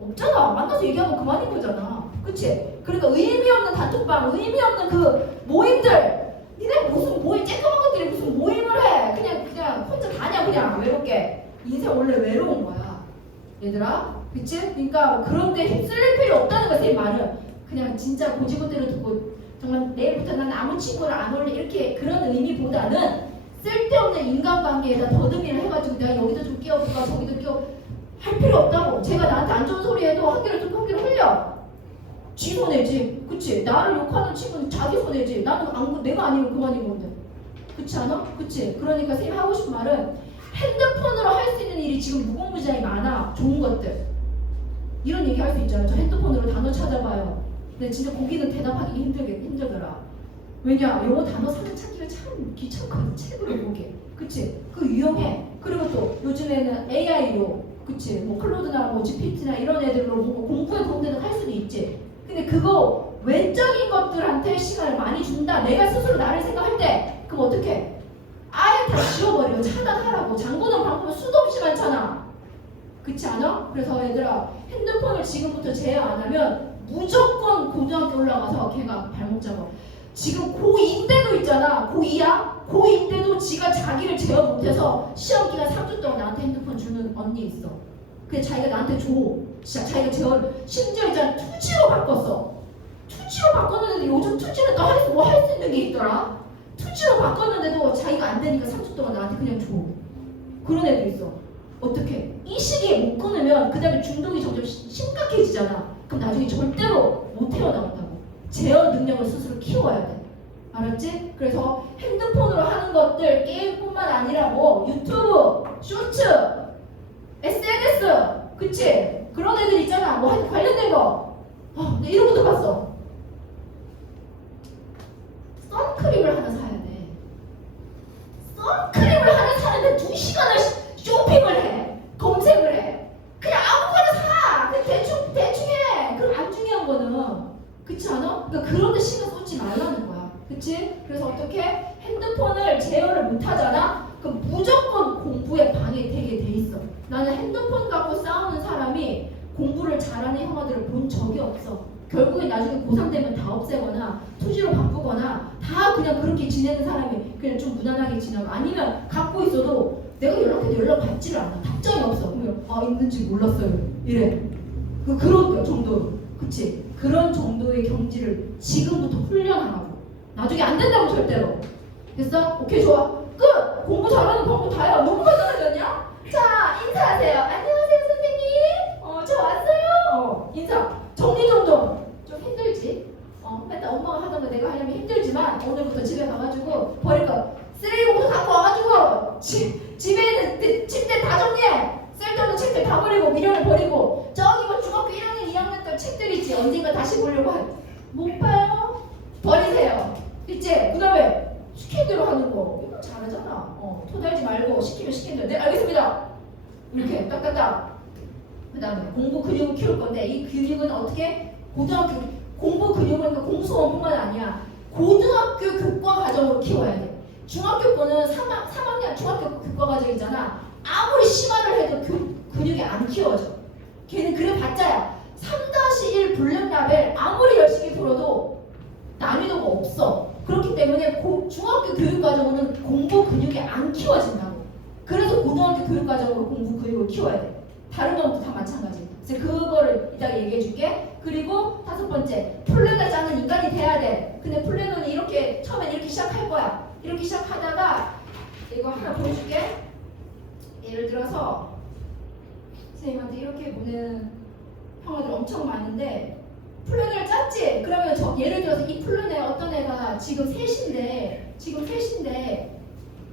없잖아. 만나서 얘기하면 그만인 거잖아. 그치? 그러니까 의미 없는 단톡방, 의미 없는 그 모임들. 니네 무슨 모임, 쬐끄만 것들이 무슨 모임을 해. 그냥 혼자 다냐 그냥 외롭게. 인생 원래 외로운 거야. 얘들아. 그치? 그러니까 그런데 휩쓸릴 필요 없다는 거야. 제 말은. 그냥 진짜 고지고대로 두고 정말 내일부터 난 아무 친구를 안 올래 이렇게 그런 의미보다는 쓸데없는 인간관계에다 더듬이를 해가지고 내가 여기도 좀 끼워볼까 저기도 끼워 할 필요 없다고. 제가 나한테 안 좋은 소리 해도 한 개를 듣고 한 개를 흘려. 지 손해지. 그치? 나를 욕하는 친구는 자기 손해지. 나는 내가 아니면 그만인 건데. 그렇지 않아? 그치? 그러니까 선생님이 하고 싶은 말은 핸드폰으로 할 수 있는 일이 지금 무궁무진하게 많아. 좋은 것들. 이런 얘기 할 수 있잖아. 저 핸드폰으로 단어 찾아봐요. 근데 진짜 거기는 대답하기 힘들더라. 왜냐? 영어 단어 찾기가 참 귀찮거든. 책으로 보게. 그치? 그 유용해. 그리고 또 요즘에는 AI로, 그치? 뭐 클로드나 뭐 GPT나 이런 애들로 뭐 공부에 도움되는 할 수도 있지. 근데 그거 외적인 것들한테 시간을 많이 준다. 내가 스스로 나를 생각할 때 그럼 어떡해? 아예 다 지워버려. 차단하라고. 잠그는 방법은 수도 없이 많잖아. 그렇지 않아? 그래서 얘들아 핸드폰을 지금부터 제어 안 하면 무조건 고등학교 올라가서 걔가 발목 잡아. 지금 고2 때도 있잖아. 고2야? 고2 때도 지가 자기를 제어 못해서 시험 기간 3주 동안 나한테 핸드폰 주는 언니 있어. 근데 자기가 나한테 줘. 진짜 자기가 제어를 심지어 있잖아. 투지로 바꿨어. 투지로 바꿨는데 요즘 투지는 또 뭐 할 수 있는 게 있더라. 투지로 바꿨는데도 자기가 안 되니까 3주 동안 나한테 그냥 줘. 그런 애도 있어. 어떻게? 이 시기에 못 끊으면 그 다음에 중독이 점점 심각해지잖아. 그럼 나중에 절대로 못 헤어나온다고. 제어 능력을 스스로 키워야 돼. 알았지? 그래서 핸드폰으로 하는 것들 게임뿐만 아니라 뭐 유튜브, 쇼츠, SNS, 그치? 그런 애들 있잖아. 뭐 관련된 거. 근데 이런 것도 봤어. 선크림을 하나 사야 돼. 선크림을 하나 사는데 2시간을 쇼핑을 해. 검색을 해. 그냥 아무거나 사. 그냥 대충 해. 그럼 안 중요한 거는. 그렇지 않아? 그러니까 그런 데 신경 쏟지 말라는 거야. 그치? 그래서 어떻게? 핸드폰을 제어를 못 하잖아? 그럼 무조건 공부에 방해되게 돼 있어. 나는 핸드폰 갖고 싸우는 사람이 공부를 잘하는 형아들을 본 적이 없어. 결국에 나중에 고3 되면 다 없애거나 투지로 바꾸거나 다 그냥 그렇게 지내는 사람이 그냥 좀 무난하게 지나고, 아니면 갖고 있어도 내가 연락해도 연락 받지를 않아. 답장이 없어. 그러면 있는지 몰랐어요. 이래. 그런 정도로. 그치? 그런 정도의 경지를 지금부터 훈련하라고. 나중에 안 된다고 절대로. 됐어? 오케이, 좋아. 끝! 공부 잘하는 방법 다야. 너무 간단하지? 자, 인사하세요. 안녕하세요, 선생님. 저 왔어요. 인사. 정리정돈. 좀 힘들지? 맨날 엄마가 하던 거 내가 하려면 힘들지만 오늘부터 집에 가가지고 버릴 거 쓰레기 봉투 갖고 와가지고 집에 있는 침대 다 정리해. 쓸데없는 책들 다 버리고 미련을 버리고, 저기 뭐 중학교 1학년 2학년 때 책들 있지. 언젠가 다시 보려고 못 봐요? 버리세요. 있지? 그 다음에 시킨 대로 하는 거 이거 잘하잖아. 토달지 말고 시키면 시킨 대로. 네, 알겠습니다. 이렇게 딱딱딱. 그 다음에 공부 근육을 키울 건데 이 근육은 어떻게? 고등학교 공부 근육은 그러니까 공부 소원뿐만 아니야. 고등학교 교과 과정으로 키워야 돼. 중학교 거는 3학년 중학교 교과 과정이잖아. 아무리 심화를 해도 근육이 안 키워져. 걔는 그래 봤자야. 3-1 블랙라벨 아무리 열심히 풀어도 난이도가 없어. 그렇기 때문에 중학교 교육과정으로는 공부 근육이 안 키워진다고. 그래서 고등학교 교육과정으로 공부 근육을 키워야 돼. 다른 것도 다 마찬가지. 그래서 그거를 이따가 얘기해 줄게. 그리고 5번째, 플랜을 짜는 인간이 돼야 돼. 근데 플래너는 이렇게 처음엔 이렇게 시작할 거야. 이렇게 시작하다가 이거 하나 보여줄게. 예를 들어서 선생님한테 이렇게 보내는 형아들 엄청 많은데 플랜을 짰지? 그러면 예를 들어서 이 플랜에 어떤 애가 지금 3시인데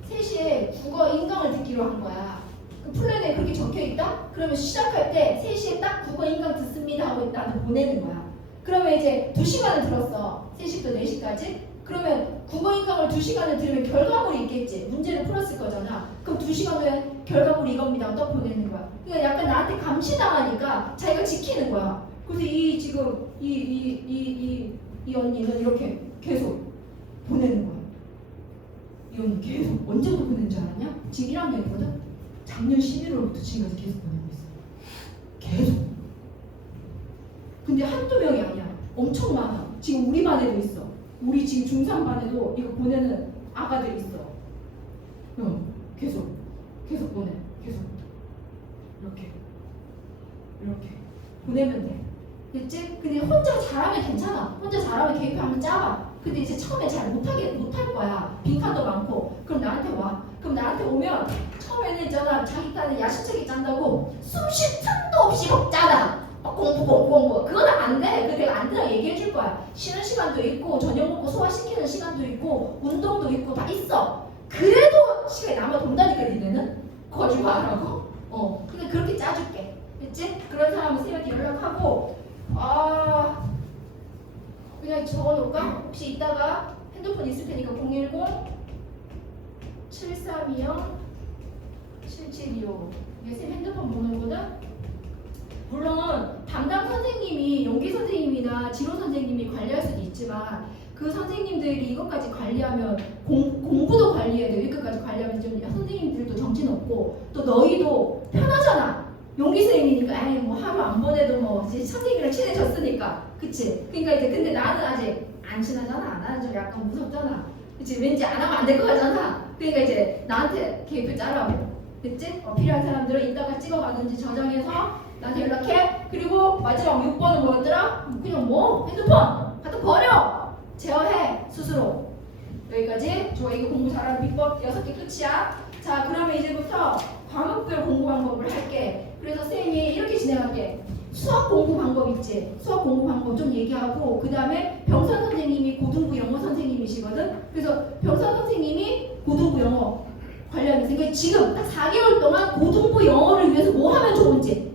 3시에 국어 인강을 듣기로 한 거야. 그 플랜에 그렇게 적혀있다? 그러면 시작할 때 3시에 딱 국어 인강 듣습니다 하고 나한테 보내는 거야. 그러면 이제 2시간을 들었어. 3시부터 4시까지. 그러면 국어 인강을 2시간을 들으면 결과물이 있겠지. 문제를 풀었을 거잖아. 그럼 2시간 후에 결과물이 이겁니다. 또 보내는 거야. 그러니까 약간 나한테 감시당하니까 자기가 지키는 거야. 그래서 지금 이 언니는 이렇게 계속 보내는 거야. 이 언니 계속 언제부터 보내는 줄 알았냐? 지금 1학년이거든? 작년 11월부터 지금까지 계속 보내고 있어. 계속. 근데 한두 명이 아니야. 엄청 많아. 지금 우리 반에도 있어. 우리 지금 중3 반에도 이거 보내는 아가들이 있어. 계속 보내. 계속. 이렇게 보내면 돼. 됐지? 근데 혼자 잘하면 괜찮아. 혼자 잘하면 계획표 한번 짜봐. 근데 이제 처음에 잘 못할 거야. 빈칸도 많고. 그럼 나한테 와. 그럼 나한테 오면 처음에는 있잖아. 자기 딴에 야심차게 짠다고 숨 쉴 틈도 없이 막 짜다. 공부. 그건 안 돼. 그 내가 안 된다고 얘기해 줄 거야. 쉬는 시간도 있고 저녁 먹고 소화시키는 시간도 있고 운동도 있고 다 있어. 그래도 시간이 남아 돈다니까 니네는 거짓말하고. 근데 그렇게 짜줄게. 됐지? 그런 사람은 쌤한테 연락하고 그냥 적어놓을까? 혹시 이따가 핸드폰 있을 테니까 010-7320-7725 이게 쌤 핸드폰 번호거든? 물론 담당 선생님이 연기 선생님이나 지로 선생님이 관리할 수도 있지만 그 선생님들이 이것까지 관리하면 공부도 관리해야 돼. 여기까지 관리하면 좀 선생님들도 정신없고 또 너희도 편하잖아. 용기 선생님이니까 에이 뭐 하루 안 보내도 뭐 이제 선생님이랑 친해졌으니까 그치? 그러니까 이제 근데 나는 아직 안 친하잖아. 나는 좀 약간 무섭잖아. 그치? 왠지 안 하면 안 될 것 같잖아. 그러니까 이제 나한테 계획표 짜라고. 됐지? 필요한 사람들은 이따가 찍어가든지 저장해서 나한테 연락해. 그리고 마지막 6번은 뭐였더라? 그냥 뭐 핸드폰 갖다 버려. 제어해 스스로. 여기까지. 좋아. 이거 공부 잘하는 비법 6개 끝이야. 자 그러면 이제부터 과목별 공부 방법을 할게. 그래서 쌤이 이렇게 진행할게. 수학 공부 방법 있지? 수학 공부 방법 좀 얘기하고 그 다음에 병선 선생님이 고등부 영어 선생님이시거든. 그래서 병선 선생님이 고등부 영어 관련해서 그러니까 지금 딱 4개월 동안 고등부 영어를 위해서 뭐 하면 좋은지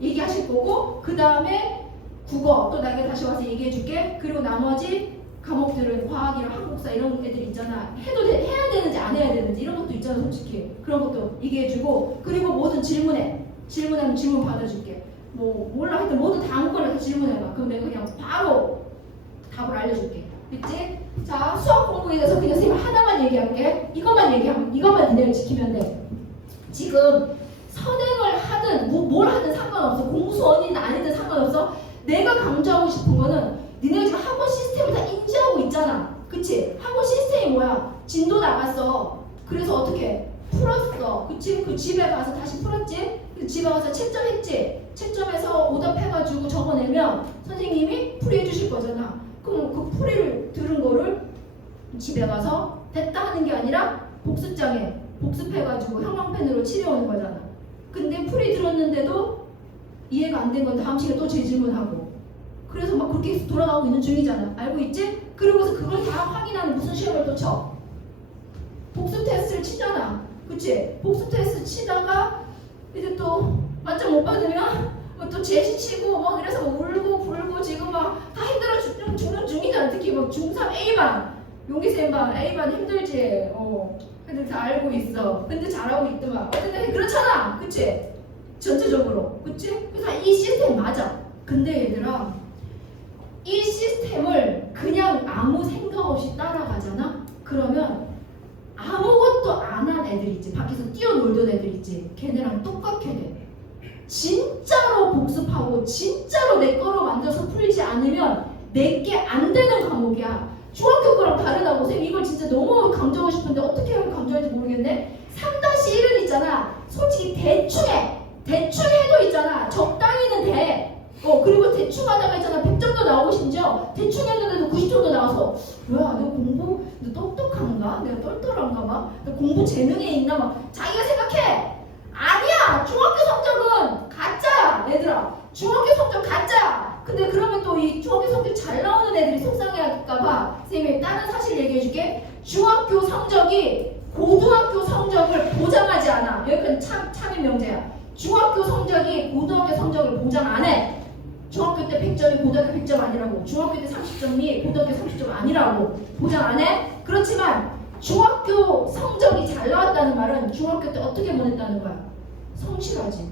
얘기하실 거고 그 다음에 국어 또 내가 다시 와서 얘기해 줄게. 그리고 나머지 과목들은 과학이랑 한국사 이런 애들 있잖아. 해야 되는지 안 해야 되는지 이런 것도 있잖아. 솔직히 그런 것도 얘기해주고 그리고 뭐든 질문하면 질문 받아줄게. 뭐 몰라 하여튼 뭐든 다 아무거나 다 질문해봐. 그럼 내가 그냥 바로 답을 알려줄게. 됐지? 자 수학 공부에 대해서 그냥 선생님 하나만 얘기할게. 이것만 니네를 지키면 돼. 지금 선행을 하든 뭘 하든 상관없어. 공수원이든 아니든 상관없어. 내가 강조하고 싶은 거는 니네가 지금 학원 시스템을 다 인지하고 있잖아. 그치? 학원 시스템이 뭐야? 진도 나갔어. 그래서 어떻게? 풀었어. 그치? 그 집에 가서 다시 풀었지? 그 집에 가서 채점했지? 채점해서 오답해가지고 적어내면 선생님이 풀이해 주실 거잖아. 그럼 그 풀이를 들은 거를 집에 가서 됐다 하는 게 아니라 복습장에 복습해가지고 형광펜으로 칠해오는 거잖아. 근데 풀이 들었는데도 이해가 안 된 건 다음 시간에 또 재질문하고 그래서 막 그렇게 돌아가고 있는 중이잖아. 알고 있지? 그러고서 그걸 다 확인하는 무슨 시험을 또 쳐? 복습 테스트를 치잖아. 그치? 복습 테스트 치다가 이제 또 만점 못 받으면 또 제시 치고 막 그래서 울고 불고 지금 막 다 힘들어 죽는 중이잖아. 특히 막 중3 A반 용기쌤반 A반 힘들지. 근데 다 알고 있어. 근데 잘하고 있더만. 어쨌든 그렇잖아. 그치? 전체적으로. 그치? 그래서 이 시스템 맞아. 근데 얘들아 이 시스템을 그냥 아무 생각 없이 따라가잖아? 그러면 아무것도 안 한 애들 있지. 밖에서 뛰어놀던 애들 있지. 걔네랑 똑같게 돼. 진짜로 복습하고 진짜로 내 거로 만들어서 풀지 않으면 내게 안 되는 과목이야. 중학교 거랑 다르다고. 선생님 이걸 진짜 너무 강조하고 싶은데 어떻게 하면 강조할지 모르겠네. 3-1은 있잖아. 솔직히 대충 해도 있잖아. 적당히는 돼. 그리고 대충 하다가 있잖아. 100점도 나오고 심지어 대충 했는데도 90점도 나와서 뭐야 너 똑똑한가? 내가 똘똘한가 봐? 너 공부 재능에 있나? 막 자기가 생각해. 아니야. 중학교 성적은 가짜야 얘들아. 중학교 성적 가짜야. 근데 그러면 또 이 중학교 성적 잘 나오는 애들이 속상해할까봐 선생님이 다른 사실 얘기해줄게. 중학교 성적이 고등학교 성적을 보장하지 않아. 여기까지 참인 명제야. 중학교 성적이 고등학교 성적을 보장 안 해. 중학교 때 100점이 고등학교 100점 아니라고. 중학교 때 30점이 고등학교 30점 아니라고. 보장 안 해? 그렇지만 중학교 성적이 잘 나왔다는 말은 중학교 때 어떻게 보냈다는 거야? 성실하지.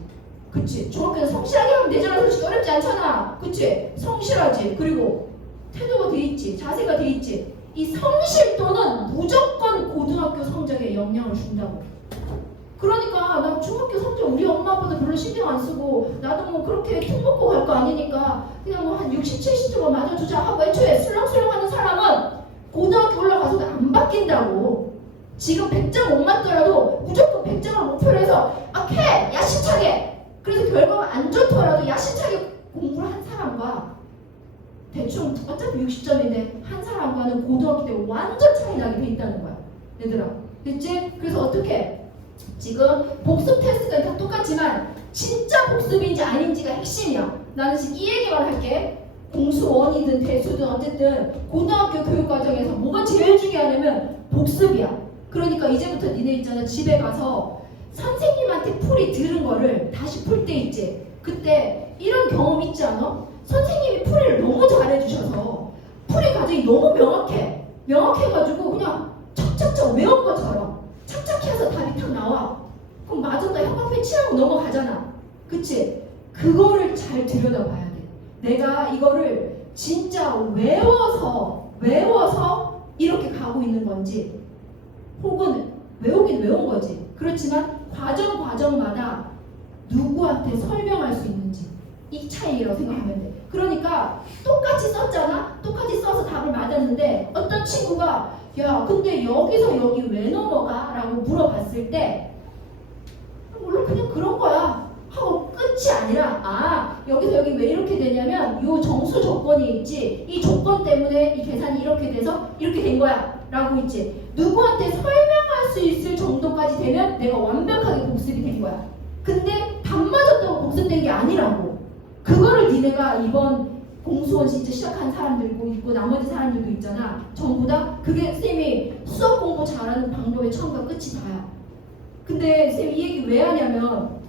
그치? 중학교 때 성실하게 하면 되잖아. 솔직히 어렵지 않잖아. 그치? 성실하지. 그리고 태도가 돼 있지. 자세가 돼 있지. 이 성실도는 무조건 고등학교 성적에 영향을 준다고. 그러니까 나 중학교 성적 우리 엄마 아빠도 별로 신경 안 쓰고 나도 뭐 그렇게 툭 먹고 갈 거 아니니까 그냥 뭐 한 60, 70점만 맞아주자 하고 애초에 술렁술렁 하는 사람은 고등학교 올라가서도 안 바뀐다고. 지금 100점 못 맞더라도 무조건 100점을 목표로 해서 야심차게. 그래서 결과가 안 좋더라도 야심차게 공부를 한 사람과 대충 어차피 60점인데 한 사람과는 고등학교 때 완전 차이 나게 돼 있다는 거야. 얘들아 됐지? 그래서 어떻게 지금 복습 테스트가 다 똑같지만 진짜 복습인지 아닌지가 핵심이야. 나는 지금 이 얘기만 할게. 공수원이든 대수든 어쨌든 고등학교 교육과정에서 뭐가 제일 중요하냐면 복습이야. 그러니까 이제부터 니네 있잖아. 집에 가서 선생님한테 풀이 들은 거를 다시 풀 때 있지. 그때 이런 경험 있지 않아? 선생님이 풀이를 너무 잘해주셔서 풀이 과정이 너무 명확해가지고 그냥 착착착 외운 것처럼 착착해서 답이 탁 나와. 그럼 맞았다 형광펜 칠하고 넘어가잖아. 그치? 그거를 잘 들여다봐야 돼. 내가 이거를 진짜 외워서 이렇게 가고 있는 건지, 혹은 외우긴 외운 거지. 그렇지만 과정마다 누구한테 설명할 수 있는지, 이 차이라고 생각하면 돼. 그러니까 똑같이 썼잖아. 똑같이 써서 답을 맞았는데 어떤 친구가 야 근데 여기서 여기 왜 넘어가? 라고 물어봤을 때 몰라 그냥 그런 거야 하고 끝이 아니라, 아 여기서 여기 왜 이렇게 되냐면 요 정수 조건이 있지, 이 조건 때문에 이 계산이 이렇게 돼서 이렇게 된 거야 라고 있지. 누구한테 설명할 수 있을 정도까지 되면 내가 완벽하게 복습이 된 거야. 근데 답 맞았다고 복습된 게 아니라고. 그거를 니네가 이번 공수원 진짜 시작한 사람들도 있고 나머지 사람들도 있잖아. 전부 다 그게 쌤이 수학 공부 잘하는 방법의 처음과 끝이 다야. 근데 쌤이 이 얘기 왜 하냐면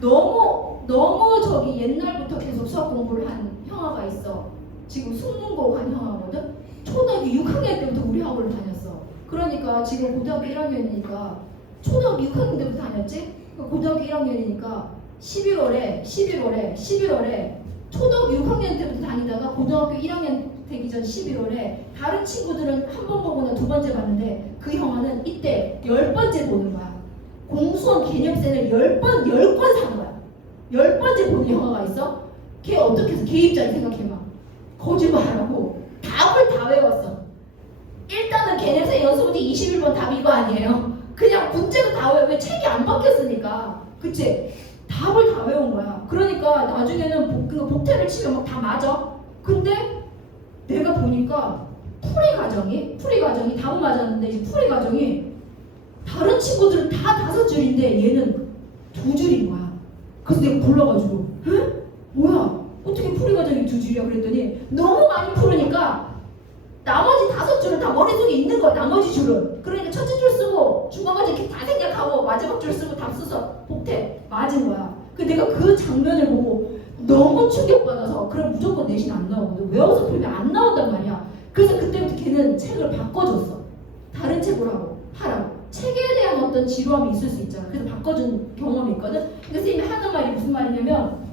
너무 저기 옛날부터 계속 수학 공부를 한 형아가 있어. 지금 숙문고 간 형아거든. 초등학교 6학년 때부터 우리 학원을 다녔어. 그러니까 지금 고등학교 1학년이니까 초등학교 6학년 때부터 다녔지? 고등학교 1학년이니까 11월에 초등학교 6학년 때부터 다니다가 고등학교 1학년 되기 전 11월에 다른 친구들은 한 번 보거나 두 번째 봤는데 그 형아는 이때 10번째 보는 거야. 공수원 개념센을 10권 사는 거야. 10번째 보는 형아가 있어? 걔 어떻게 해서 걔 입장 생각해봐. 거짓말하고 답을 다 외웠어. 일단은 개념센 연습문제 21번 답 이거 아니에요. 그냥 문제도 다 외워. 왜 책이 안 바뀌었으니까. 그치? 답을 다 외운 거야. 그러니까 나중에는 복태를 치면 막 다 맞아. 근데 내가 보니까 풀이 과정이 답은 맞았는데 이 풀이 과정이 다른 친구들은 다 5줄인데 얘는 2줄인 거야. 그래서 내가 골라가지고 에? 뭐야? 어떻게 풀이 과정이 2줄이야? 그랬더니 너무 많이 풀으니까 나머지 5줄은 다 머릿속에 있는 거야. 나머지 줄은. 그러니까 첫째 줄 쓰고 중간까지 이렇게 다 생략하고 마지막 줄 쓰고 답 써서 복태 맞은 거야. 그 내가 그 장면을 보고 너무 충격받아서 그럼 무조건 내신 안 나오거든. 외워서 풀면 안 나온단 말이야. 그래서 그때부터 걔는 책을 바꿔줬어. 다른 책으로 하라고. 책에 대한 어떤 지루함이 있을 수 있잖아. 그래서 바꿔준 경험이 있거든. 근데 선생님이 하는 말이 무슨 말이냐면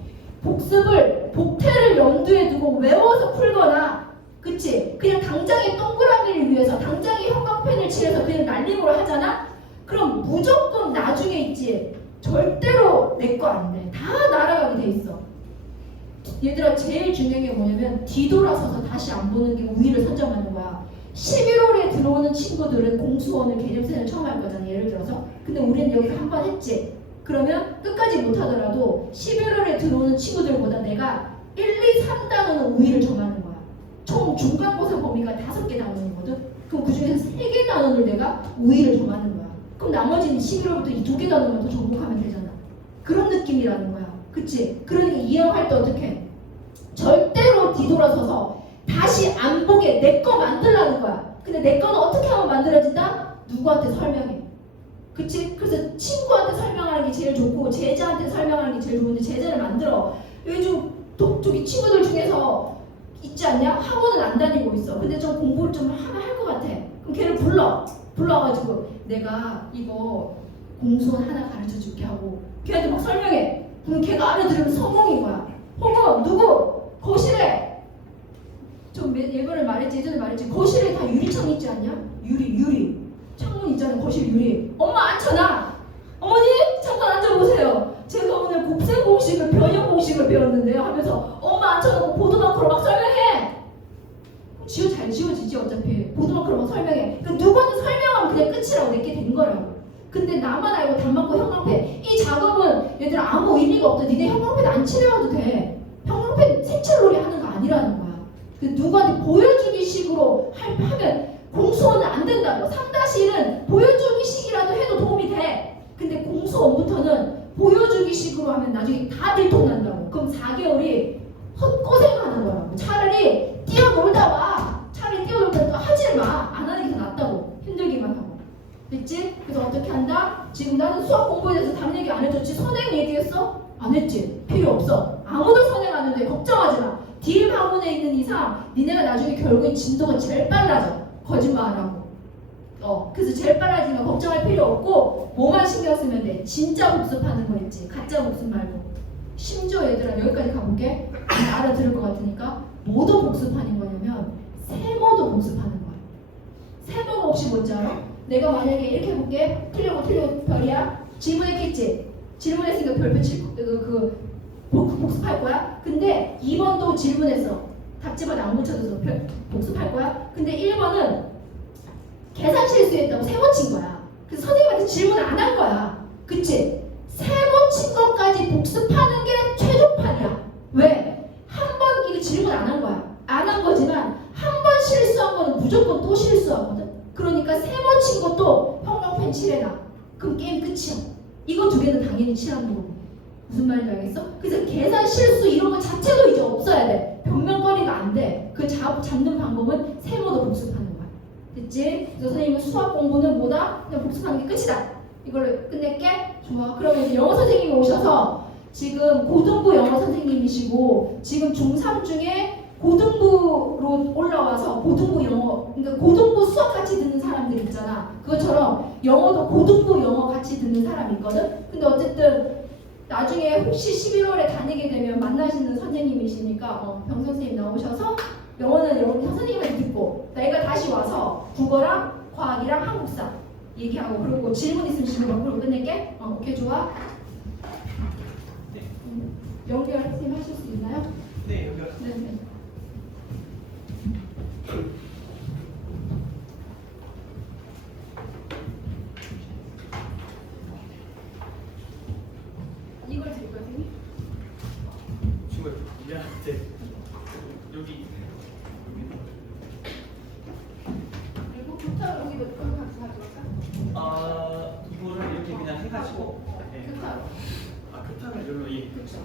복습을 복태를 염두에 두고 외워서 풀거나, 그치? 그냥 당장의 동그라미를 위해서 당장의 형광펜을 칠해서 그냥 날림으로 하잖아? 그럼 무조건 나중에 있지. 절대로 내 거 안 돼. 다 날아가게 돼 있어. 얘들아 제일 중요한 게 뭐냐면 뒤돌아서서 다시 안 보는 게 우위를 선점하는 거야. 11월에 들어오는 친구들은 공수원을 개념센을 처음 할 거잖아. 예를 들어서. 근데 우리는 여기서 한 번 했지. 그러면 끝까지 못하더라도 11월에 들어오는 친구들보다 내가 1, 2, 3단원은 우위를 점하는 거야. 총 중간고사 범위가 5개 단원이거든. 그럼 그 중에서 3개 단원을 내가 우위를 점하는 거야. 그럼 나머지는 11월부터 이 2개 단원만 더 정복하면 되잖아. 그런 느낌이라는 거야. 그치? 그러니까 이해할 때 어떻게 해? 절대로 뒤돌아서서 다시 안 보게 내 거 만들라는 거야. 근데 내 거는 어떻게 하면 만들어진다? 누구한테 설명해. 그치? 그래서 친구한테 설명하는 게 제일 좋고 제자한테 설명하는 게 제일 좋은데 제자를 만들어. 요즘 저기 친구들 중에서 있지 않냐? 학원은 안 다니고 있어. 근데 좀 공부를 좀 하면 할 것 같아. 그럼 걔를 불러가지고 내가 이거 공수원 하나 가르쳐 줄게 하고 걔한테 막 설명해. 그럼 걔가 알아들으면 성공인 거야. 혹은 누구? 거실에 좀 예전에 말했지. 거실에 다 유리창 있지 않냐? 유리 창문 있잖아. 거실 유리. 엄마 앉혀놔. 어머니 잠깐 앉아보세요. 제가 오늘 곱셈 공식을 변형 공식을 배웠는데요 하면서 엄마 앉혀놓고 보드마커로 막 설명해. 잘 지워지지 어차피. 보드마커로 막 설명해. 그러니까 누구한테 설명하면 그냥 끝이라고 내게 된 거라고. 근데 나만 알고 답 맞고 형광펜. 이 작업은 얘들아 아무 의미가 없다. 니네 형광펜 안 칠해와도 돼. 형광펜 색칠놀이 하는 거 아니라는 거야. 그 누구한테 보여주기 식으로 하면 공수원은 안 된다고. 3-1은 보여주기 식이라도 해도 도움이 돼. 근데 공수원부터는 보여주기 식으로 하면 나중에 다 들통난다고. 그럼 4개월이 헛고생하는 거라고. 차라리 뛰어놀다 와. 차라리 뛰어놀다 또 하지 마. 됐지? 그래서 어떻게 한다? 지금 나는 수학 공부에 대해서 남 얘기 안 해줬지? 선행 얘기했어? 안 했지? 필요 없어. 아무도 선행 안 해도 돼. 걱정하지 마. 딜 학원에 있는 이상 니네가 나중에 결국엔 진도가 제일 빨라져. 거짓말 안 하고. 그래서 제일 빨라지면 걱정할 필요 없고 뭐만 신경 쓰면 돼. 진짜 복습하는 거 있지. 가짜 복습 말고. 심지어 얘들아 여기까지 가볼게. 알아들을 것 같으니까 뭐도 복습하는 거냐면 세모도 복습하는 거야. 세모가 혹시 뭔지 알아? 내가 만약에 이렇게 해볼게. 틀리고 별이야. 질문했겠지? 질문했으니까 별표 칠 복습할 거야. 근데 2번도 질문했어. 답지번에 안 붙여줘서 복습할 거야. 근데 1번은 계산 실수했다고 세모 친 거야. 그래서 선생님한테 질문을 안 한 거야. 그치? 세모 친 것까지 복습하는 게 최종판이야. 왜? 한 번 이거 질문 안 한 거야. 안 한 거지만 한 번 실수한 거는 무조건 또 실수하거든. 그러니까 세모 친 것도 형광펜 칠해놔. 그럼 게임 끝이야. 이거 두 개는 당연히 칠하는 거고. 무슨 말인지 알겠어? 그래서 계산 실수 이런 거 자체도 이제 없어야 돼. 변명거리가 안 돼. 그 잡는 방법은 세모도 복습하는 거야. 됐지? 그래서 선생님은 수학 공부는 뭐다? 그냥 복습하는 게 끝이다. 이걸 끝낼게? 좋아. 그러면 이제 영어 선생님이 오셔서 지금 고등부 영어 선생님이시고 지금 중3 중에 고등부로 올라와서 고등부 영어, 그러니까 고등부 수학 같이 듣는 사람들 있잖아. 그것처럼 영어도 고등부 영어 같이 듣는 사람이 있거든. 근데 어쨌든 나중에 혹시 11월에 다니게 되면 만나시는 선생님이시니까 병 선생님 나오셔서 영어는 여러분 선생님한테 듣고 내가 다시 와서 국어랑 과학이랑 한국사 얘기하고 그리고 질문 있으면 질문 그러고 끝낼게. 오케이 좋아. 네. 연결 선생님 하실 수 있나요? 네, 연결. 네. 이걸 드릴 거예요, 선생님? 친구야, 미안한데 여기 그리고 교탁 여기도 그걸 같이 가져올까? 이거를 이렇게 그냥 해가지고 네. 교탁. 교탁을 여기로 예. 그렇죠.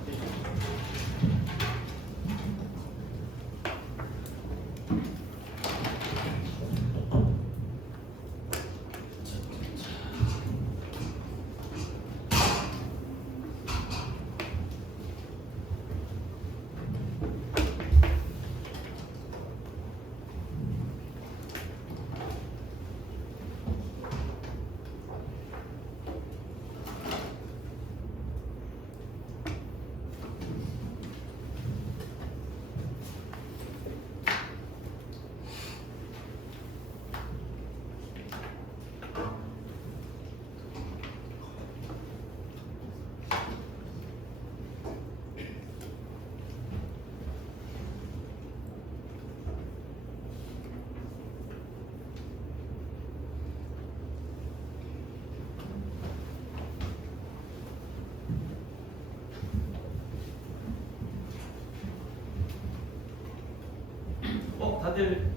다들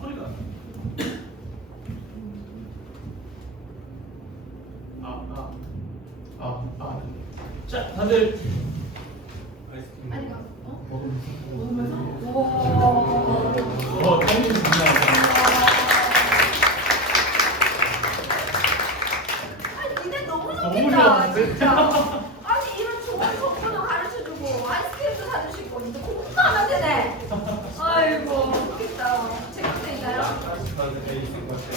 소리가 자, 다들 아니 가. 먹으면서 우와. 타이밍 장난 아니 니네 너무 너무 좋겠다 좋았는데? 진짜. 아니 이런 좋은 정보도 가르쳐주고 아이스크림도 사주시고 이제 공부만 하면 되네. 아이고 좋겠다. 책도 있나요?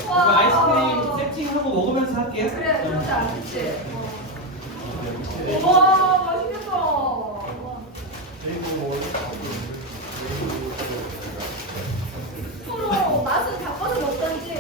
이거 아이스크림 세팅하고 먹으면서 할게요. 그래 좋다. 그치? 와.